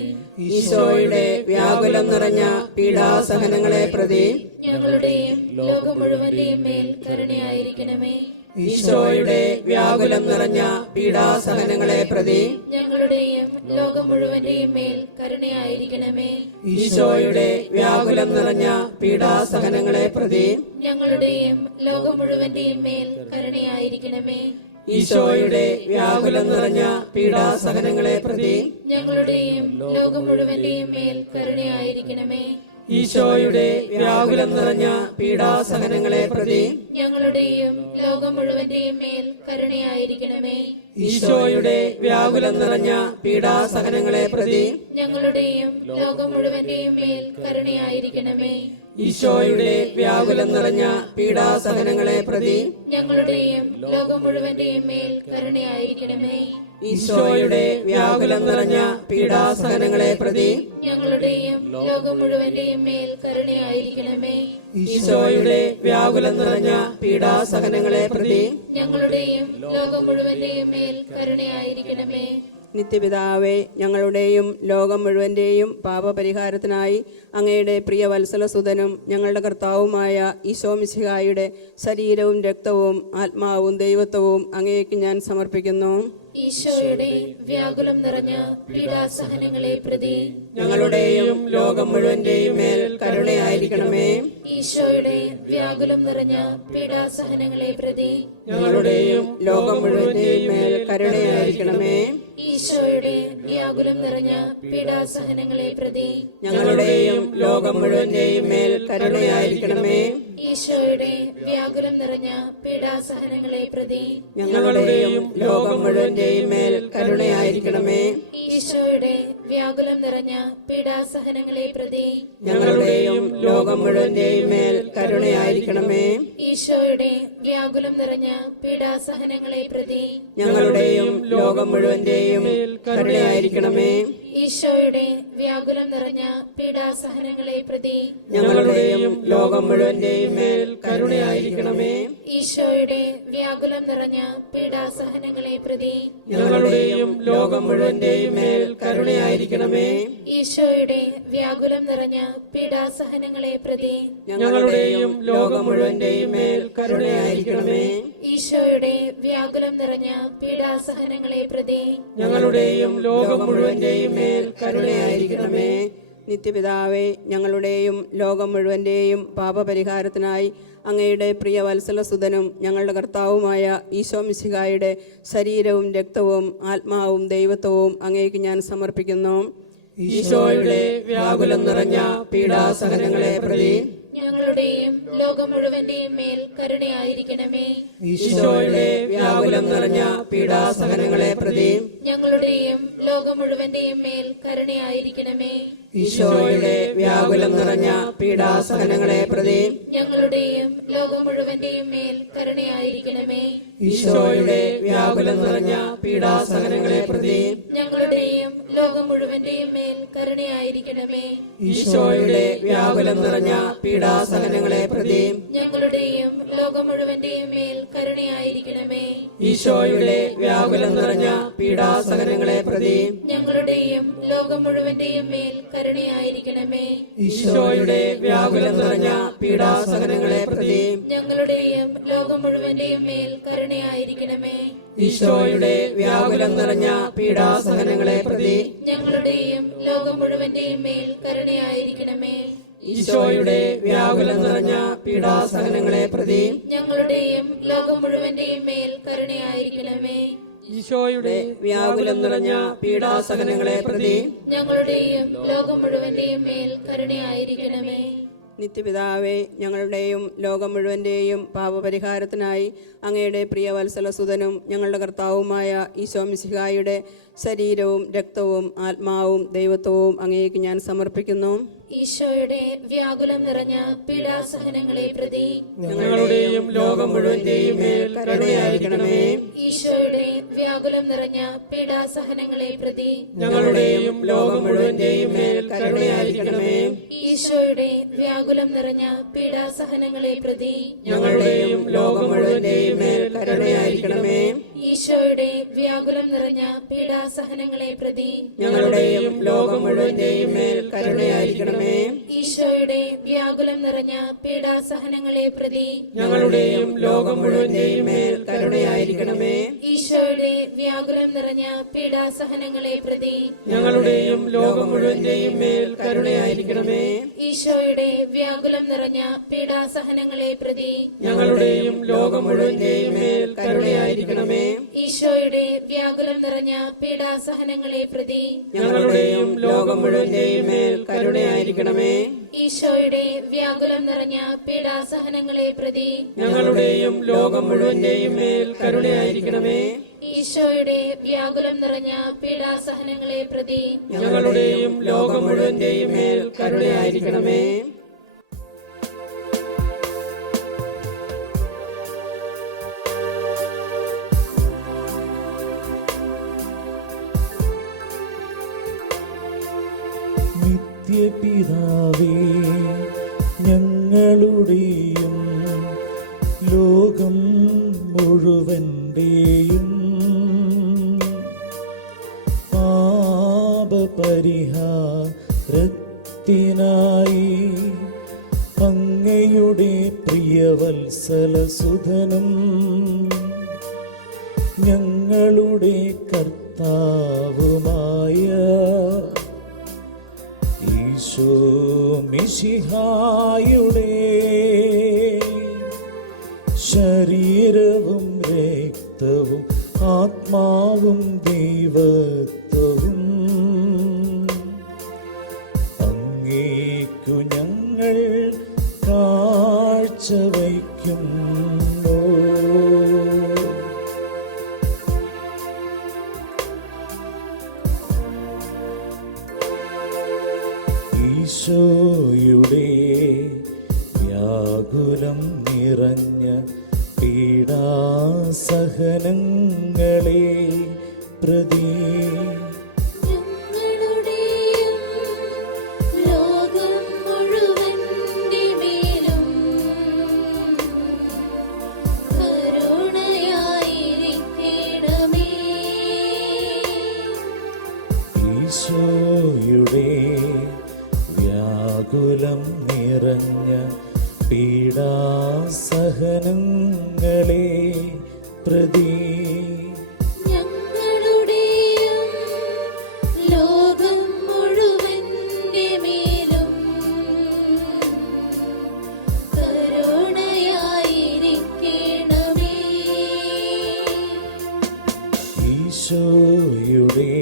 ഈശോയുടെ വ്യാകുലം നിറഞ്ഞ പീഡാസഹനങ്ങളെ പ്രതി ഞങ്ങളുടെയും ലോകം മുഴുവന്റെയും മേൽ കരുണയായിരിക്കണമേ. ഈശോയുടെ വ്യാകുലം നിറഞ്ഞ പീഡാസഹനങ്ങളെ പ്രതി ഞങ്ങളുടെയും ലോകം മുഴുവന്റെയും മേൽ കരുണയായിരിക്കണമേ. ഈശോയുടെ വ്യാകുലം നിറഞ്ഞ പീഡാസഹനങ്ങളെ പ്രതി ഞങ്ങളുടെയും ലോകം മുഴുവന്റെയും മേൽ കരുണയായിരിക്കണമേ. ഈശോയുടെ വ്യാകുലം നിറഞ്ഞ പീഡാസഹനങ്ങളെ പ്രതി ഞങ്ങളുടെയും ലോകം മുഴുവന്റെയും മേൽ കരുണയായിരിക്കണമേ. ഈശോയുടെ വ്യാകുലം നിറഞ്ഞ പീഡാസഹനങ്ങളെ പ്രതി ഞങ്ങളുടെയും ലോകം മുഴുവന്റെയും മേൽ കരുണയായിരിക്കണമേ. ഈശോയുടെ വ്യാകുലം നിറഞ്ഞ പീഡാസഹനങ്ങളെ പ്രതി ഞങ്ങളുടെയും ലോകം മുഴുവന്റെയും മേൽ കരുണയായിരിക്കണമേ. ഈശോയുടെ വ്യാകുലം നിറഞ്ഞ പീഡാസഹനങ്ങളെ പ്രതി ഞങ്ങളുടെയും ലോകം മുഴുവന്റെയും മേൽ കരുണയായിരിക്കണമേ. ഈശോയുടെ വ്യാകുലം നിറഞ്ഞ പീഡാസഹനങ്ങളെ പ്രതി ഞങ്ങളുടെയും ലോകം മുഴുവന്റെയും മേൽ കരുണയായിരിക്കണമേ. ഈശോയുടെ വ്യാകുലം നിറഞ്ഞ പീഡാസഹനങ്ങളെ പ്രതി ഞങ്ങളുടെയും ലോകം മുഴുവന്റെയും മേൽ കരുണയായിരിക്കണമേ. നിത്യപിതാവേ, ഞങ്ങളുടെയും ലോകം മുഴുവൻ്റെയും പാപപരിഹാരത്തിനായി അങ്ങയുടെ പ്രിയ വത്സലസുതനും ഞങ്ങളുടെ കർത്താവുമായ ഈശോ മിശിഹായുടെ ശരീരവും രക്തവും ആത്മാവും ദൈവത്വവും അങ്ങേക്ക് ഞാൻ സമർപ്പിക്കുന്നു. ഈശോയുടെ വ്യാകുലം നിറഞ്ഞ പീഡാസഹനങ്ങളെ പ്രതി ഞങ്ങളുടെയും ലോകം മുഴുവൻ്റെയും മേൽ കരുണയായിരിക്കണമേ. ഈശോയുടെ വ്യാകുലം നിറഞ്ഞ പീഡാസഹനങ്ങളെ പ്രതി ഞങ്ങളുടെയും ലോകം മുഴുവൻ്റെയും മേൽ കരുണയായിരിക്കണമേ. ഈശോയുടെ വ്യാകുലം നിറഞ്ഞ പീഡാസഹനങ്ങളെ പ്രതി ഞങ്ങളുടെയും ലോകം മുഴുവൻ്റെയും മേൽ കരുണയായിരിക്കണമേ. ഈശോയുടെ വ്യാകുലം നിറഞ്ഞ പീഡാസഹനങ്ങളെ പ്രതി ഞങ്ങളുടെയും ലോകം മുഴുവൻ്റെയും മേൽ കരുണയായിരിക്കണമേ. ഈശോയുടെ വ്യാകുലം നിറഞ്ഞ പീഡാസഹനങ്ങളെ പ്രതി ഞങ്ങളുടെയും ലോകം മുഴുവൻ്റെയും മേൽ കരുണയായിരിക്കണമേ. ഈശോയുടെ വ്യാകുലം നിറഞ്ഞ പീഡാസഹനങ്ങളെ പ്രതി ഞങ്ങളുടെയും ലോകം മുഴുവൻ്റെയും മേൽ കരുണയായിരിക്കണമേ. ഈശോയുടെ വ്യാകുലം നിറഞ്ഞ പീഡാസഹനങ്ങളെ പ്രതി ഞങ്ങളുടെയും ലോകം മുഴുവൻ്റെയും മേൽ കരുണയായിരിക്കണമേ. ഈശോയുടെ വ്യാകുലം നിറഞ്ഞ പീഡാസഹനങ്ങളെ പ്രതി ഞങ്ങളുടെയും ലോകം മുഴുവൻ്റെയും മേൽ കരുണയായിരിക്കണമേ. ഈശോയുടെ വ്യാകുലം നിറഞ്ഞ പീഡാസഹനങ്ങളെ പ്രതി ഞങ്ങളുടെയും ലോകം മുഴുവൻ്റെയും മേൽ കരുണയായിരിക്കണമേ. ഈശോയുടെ വ്യാകുലം നിറഞ്ഞ പീഡാസഹനങ്ങളെ പ്രതി ഞങ്ങളുടെയും ലോകം മുഴുവൻ്റെയും മേൽ കരുണയായിരിക്കണമേ. നിത്യപിതാവേ, ഞങ്ങളുടെയും ലോകം മുഴുവൻ്റെയും പാപപരിഹാരത്തിനായി അങ്ങയുടെ പ്രിയ വത്സലസുതനും ഞങ്ങളുടെ കർത്താവുമായ ഈശോ മിശിഹായുടെ ശരീരവും രക്തവും ആത്മാവും ദൈവത്വവും അങ്ങേക്ക് ഞാൻ സമർപ്പിക്കുന്നു. ഈശോയുടെ വ്യാകുലം നിറഞ്ഞ പീഡാസഹനങ്ങളെ പ്രതി ഞങ്ങളുടെയും ലോകം മുഴുവന്റെയും മേൽ കരുണയായിരിക്കണമേ. ഈശോയുടെ വ്യാകുലം നിറഞ്ഞ പീഡാസഹനങ്ങളെ പ്രതി ഞങ്ങളുടെയും ലോകം മുഴുവന്റെയും മേൽ കരുണയായിരിക്കണമേ. ഈശോയുടെ വ്യാകുലം നിറഞ്ഞ പീഡാസഹനങ്ങളെ പ്രതി ഞങ്ങളുടെയും ലോകം മുഴുവന്റെയും മേൽ കരുണയായിരിക്കണമേ. ഈശോയുടെ വ്യാകുലം നിറഞ്ഞ പീഡാസഹനങ്ങളെ പ്രതി ഞങ്ങളുടെയും ലോകം മുഴുവന്റെയും മേൽ കരുണയായിരിക്കണമേ. ഈശോയുടെ വ്യാകുലം നിറഞ്ഞ പീഡാസഹനങ്ങളെ പ്രതി ഞങ്ങളുടെയും ലോകം മുഴുവന്റെയും മേൽ കരുണയായിരിക്കണമേ. ഈശോയുടെ വ്യാകുലം നിറഞ്ഞ പീഡാസഹനങ്ങളെ പ്രതി ഞങ്ങളുടെയും ലോകം മുഴുവന്റെയും മേൽ കരുണയായിരിക്കണമേ. ഈശോയുടെ വ്യാകുലം നിറഞ്ഞ പീഡാസഹനങ്ങളെ പ്രതി ഞങ്ങളുടെയും ലോകം മുഴുവന്റെയും മേൽ കരുണയായിരിക്കണമേ. ഈശോയുടെ വ്യാകുലം നിറഞ്ഞ പീഡാസഹനങ്ങളെ പ്രതി ഞങ്ങളുടെയും ലോകം മുഴുവന്റെയും മേൽ കരുണയായിരിക്കണമേ. ഈശോയുടെ വ്യാകുലം നിറഞ്ഞ പീഡാസഹനങ്ങളെ പ്രതി ഞങ്ങളുടെയും ലോകം മുഴുവന്റെയും മേൽ കരുണയായിരിക്കണമേ. ഈശോയുടെ വ്യാകുലം നിറഞ്ഞ പീഡാസഹനങ്ങളെ പ്രതി ഞങ്ങളുടെയും ലോകം മുഴുവന്റെയും മേൽ കരുണയായിരിക്കണമേ. നിത്യപിതാവേ, ഞങ്ങളുടെയും ലോകം മുഴുവൻ്റെയും പാപപരിഹാരത്തിനായി അങ്ങയുടെ പ്രിയ വത്സലസുതനും ഞങ്ങളുടെ കർത്താവുമായ ഈശോ മിശിഹായുടെ ശരീരവും രക്തവും ആത്മാവും ദൈവത്വവും അങ്ങേക്ക് ഞാൻ സമർപ്പിക്കുന്നു. ഈശോയുടെ വ്യാകുലം നിറഞ്ഞ പീഡാസഹനങ്ങളെ പ്രതി ഞങ്ങളുടെയും ലോകം മുഴുവന്റെയും മേൽ കരുണയായിരിക്കണമേ. ഈശോയുടെ വ്യാകുലം നിറഞ്ഞ പീഡാസഹനങ്ങളെ പ്രതി ഞങ്ങളുടെയും ലോകം മുഴുവന്റെയും മേൽ കരുണയായിരിക്കണമേ. ഈശോയുടെ വ്യാകുലം നിറഞ്ഞ പീഡാസഹനങ്ങളെ പ്രതി ഞങ്ങളുടെയും ലോകം മുഴുവന്റെയും മേൽ കരുണയായിരിക്കണമേ. ഈശോയുടെ വ്യാകുലം നിറഞ്ഞ പീഡാസഹനങ്ങളെ പ്രതി ഞങ്ങളുടെയും ലോകം മുഴുവന്റെയും മേൽ കരുണയായിരിക്കണമേ. ഈശോയുടെ വ്യാകുലം നിറഞ്ഞ പീഡാസഹനങ്ങളെ പ്രതി ഞങ്ങളുടെയും ലോകം മുഴുവന്റെയും മേൽ കരുണയായിരിക്കണമേ. ഈശോയുടെ വ്യാകുലം നിറഞ്ഞ പീഡാസഹനങ്ങളെ പ്രതി ഞങ്ങളുടെയും ലോകം മുഴുവന്റെയും മേൽ കരുണയായിരിക്കണമേ. ഈശോയുടെ വ്യാകുലം നിറഞ്ഞ പീഡാസഹനങ്ങളെ പ്രതി ഞങ്ങളുടെയും ലോകം മുഴുവന്റെയും മേൽ കരുണയായിരിക്കണമേ. ഈശോയുടെ വ്യാകുലം നിറഞ്ഞ പീഡാസഹനങ്ങളെ പ്രതി ഞങ്ങളുടെയും ലോകം മുഴുവന്റെയും മേൽ കരുണയായിരിക്കണമേ. ഈശോയുടെ വ്യാകുലം നിറഞ്ഞ പീഡാസഹനങ്ങളെ പ്രതി ഞങ്ങളുടെയും ലോകം മുഴുവന്റെയും മേൽ കരുണയായിരിക്കണമേ. ഈശോയുടെ വ്യാകുലം നിറഞ്ഞ പീഡാസഹനങ്ങളെ പ്രതി ഞങ്ങളുടെയും ലോകം മുഴുവന്റെയും മേൽ കരുണയായിരിക്കണമേ. നിത്യപിതാവേ, ഞങ്ങളുടെയും ലോകം മുഴുവന്റെയും പാപപരിഹാരത്തിനായി അങ്ങയുടെ പ്രിയവത്സലസുതനും ഞങ്ങളുടെ കർത്താവുമായ ഈശോ മിശിഹായുടെ ശരീരവും രക്തവും ആത്മാവും ദൈവത്വവും അങ്ങേക്കു ഞങ്ങൾ കാഴ്ചവയ്ക്കുന്നു. ഈശോയുടെ വ്യാകുലം നിറഞ്ഞ പീഡാസഹനങ്ങളെ പ്രതി ഞങ്ങളുടെയും ലോകം മുഴുവന്റെ മേലും കരുണയായിരിക്കണമേ. ഈശോയുടെ വ്യാകുലം നിറഞ്ഞ പീഡാസഹനങ്ങളെ പ്രതി ഞങ്ങളുടെയും ലോകം മുഴുവന്റെ മേലും കരുണയായിരിക്കണമേ. ഈശോയുടെ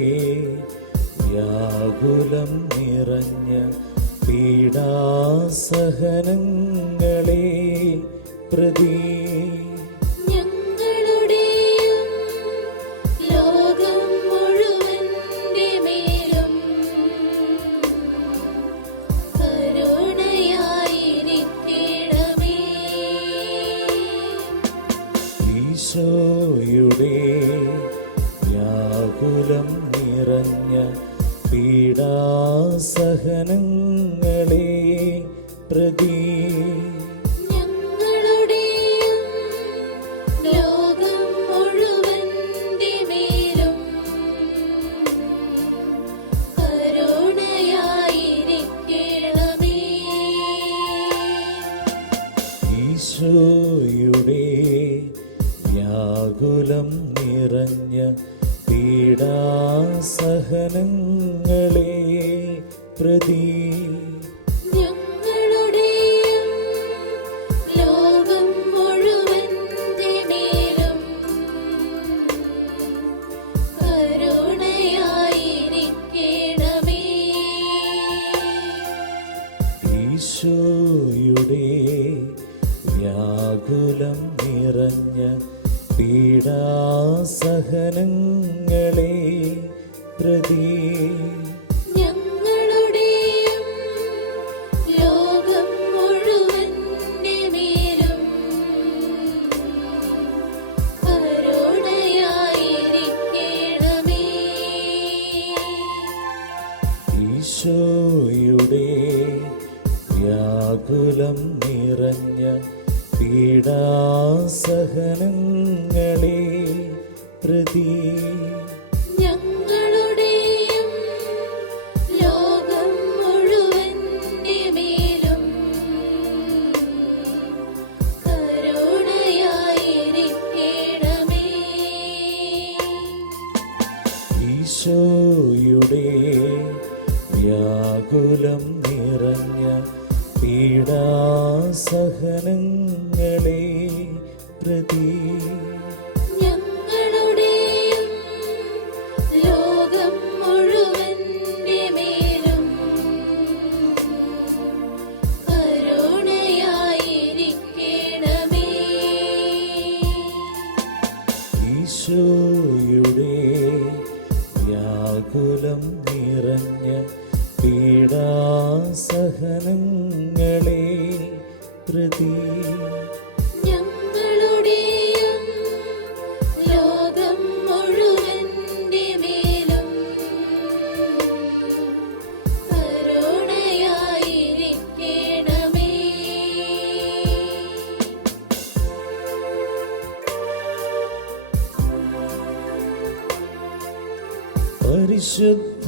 വ്യാകുലം നിറഞ്ഞ പീഡാസഹനങ്ങളെ പ്രതി ഞങ്ങളുടെയും ലോകം മുഴുവന്റെ മേലും കരുണയായിരിക്കണമേ. ഈശോയുടെ വ്യാകുലം നിറഞ്ഞ പീഡാസഹനങ്ങളെ പ്രതി ഞങ്ങളുടെയും ലോകം മുഴുവന്റെ മേലും കരുണയായിരിക്കണമേ. ഈശോയുടെ വ്യാകുലം നിറഞ്ഞ പീഡാസഹനങ്ങളെ പ്രതി ഞങ്ങളുടെയും ലോകം മുഴുവന്റെ മേലും കരുണയായിരിക്കണമേ. ഈശോയുടെ വ്യാകുലം നിറഞ്ഞ പീഡാസഹനങ്ങളെ ഈശോയുടെ വ്യാകുലം നിറഞ്ഞ പീഡാസഹനങ്ങളെ പ്രതി ഞങ്ങളുടെയും ലോകം മുഴുവന്റെ മേലും കരുണയായിരിക്കണമേ. ഈശോയുടെ വ്യാകുലം നിറഞ്ഞ പീഡാസഹനങ്ങളെ പ്രതി ഞങ്ങളുടെയും ലോകം മുഴുവന്റെ മേലും കരുണയായിരിക്കണമേ. ഈശോയുടെ വ്യാകുലം നിറഞ്ഞ പീഡാസഹനങ്ങളെ പ്രതി ഞങ്ങളുടെയും ലോകം മുഴുവന്റെ മേലും കരുണയായിരിക്കണമേ.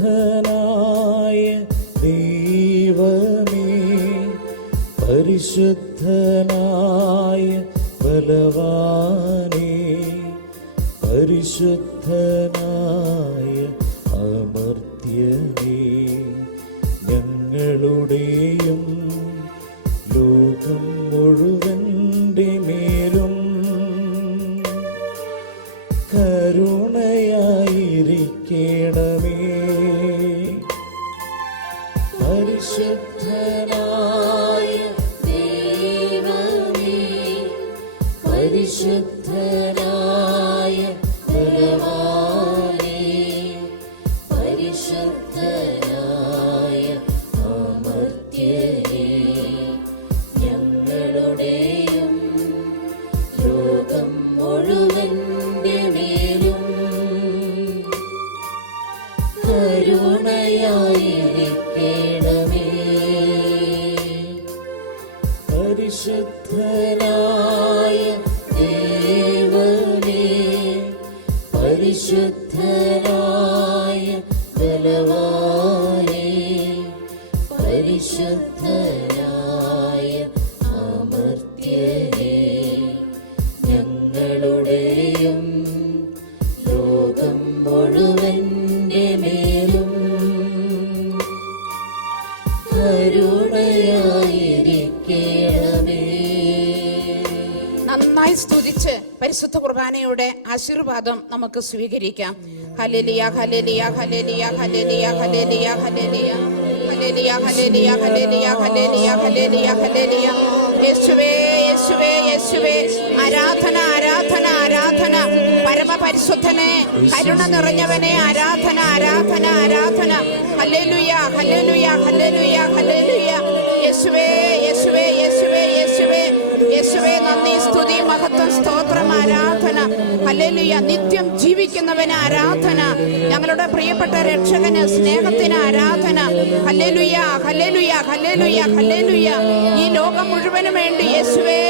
പരിശുദ്ധനായ ദൈവമേ, പരിശുദ്ധനായ ബലവാനേ, പരിശുദ്ധനായ അമർത്യനേ, ഞങ്ങളുടെയും ലോകം മുഴുവന്റെ മേലും കരുണയായിരിക്കണമേ. പരിശുദ്ധനായ ദൈവമേ, പരിശുദ്ധനായ ബലവാനേ, പരിശുദ്ധനായ അമർത്യനേ, ഞങ്ങളുടെയും ലോകം മുഴുവന്റെ മേലും കരുണയായിരിക്കണമേ. പരിശുദ്ധനായ ദൈവമേ, പരിശുദ്ധനായ ബലവാനേ, പരിശുദ്ധനായ അമർത്യനേ, ഞങ്ങളുടെയും ലോകം മുഴുവന്റെ മേലും കരുണയായിരിക്കണമേ. നന്നായി സ്തുതിച്ച് പരിശുദ്ധ കുർബാനയുടെ ആശീർവാദം നമുക്ക് സ്വീകരിക്കാം. Hallelujah hallelujah hallelujah hallelujah hallelujah hallelujah hallelujah hallelujah hallelujah hallelujah hallelujah hallelujah. യേശുവേ യേശുവേ യേശുവേ, ആരാധന ആരാധന ആരാധന. പരമപരിശുദ്ധനെ, കരുണ നിറഞ്ഞവനെ, ആരാധന ആരാധന ആരാധന. Hallelujah hallelujah hallelujah hallelujah. യേശുവേ യേശുവേ യേശുവേ യേശുവേ യേശുവേ, നന്ദി സ്തുതി മഹത്വം സ്തോത്രം ആരാധന. ഹല്ലേലൂയ. നിത്യം ജീവിക്കുന്നവന് ആരാധന. ഞങ്ങളുടെ പ്രിയപ്പെട്ട രക്ഷകന് സ്നേഹത്തിന് ആരാധന. Hallelujah hallelujah hallelujah hallelujah. ഈ ലോകം മുഴുവനും വേണ്ടി യേശുവേ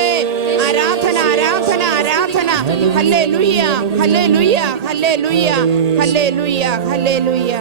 ആരാധന ആരാധന ആരാധന. Hallelujah hallelujah hallelujah hallelujah hallelujah.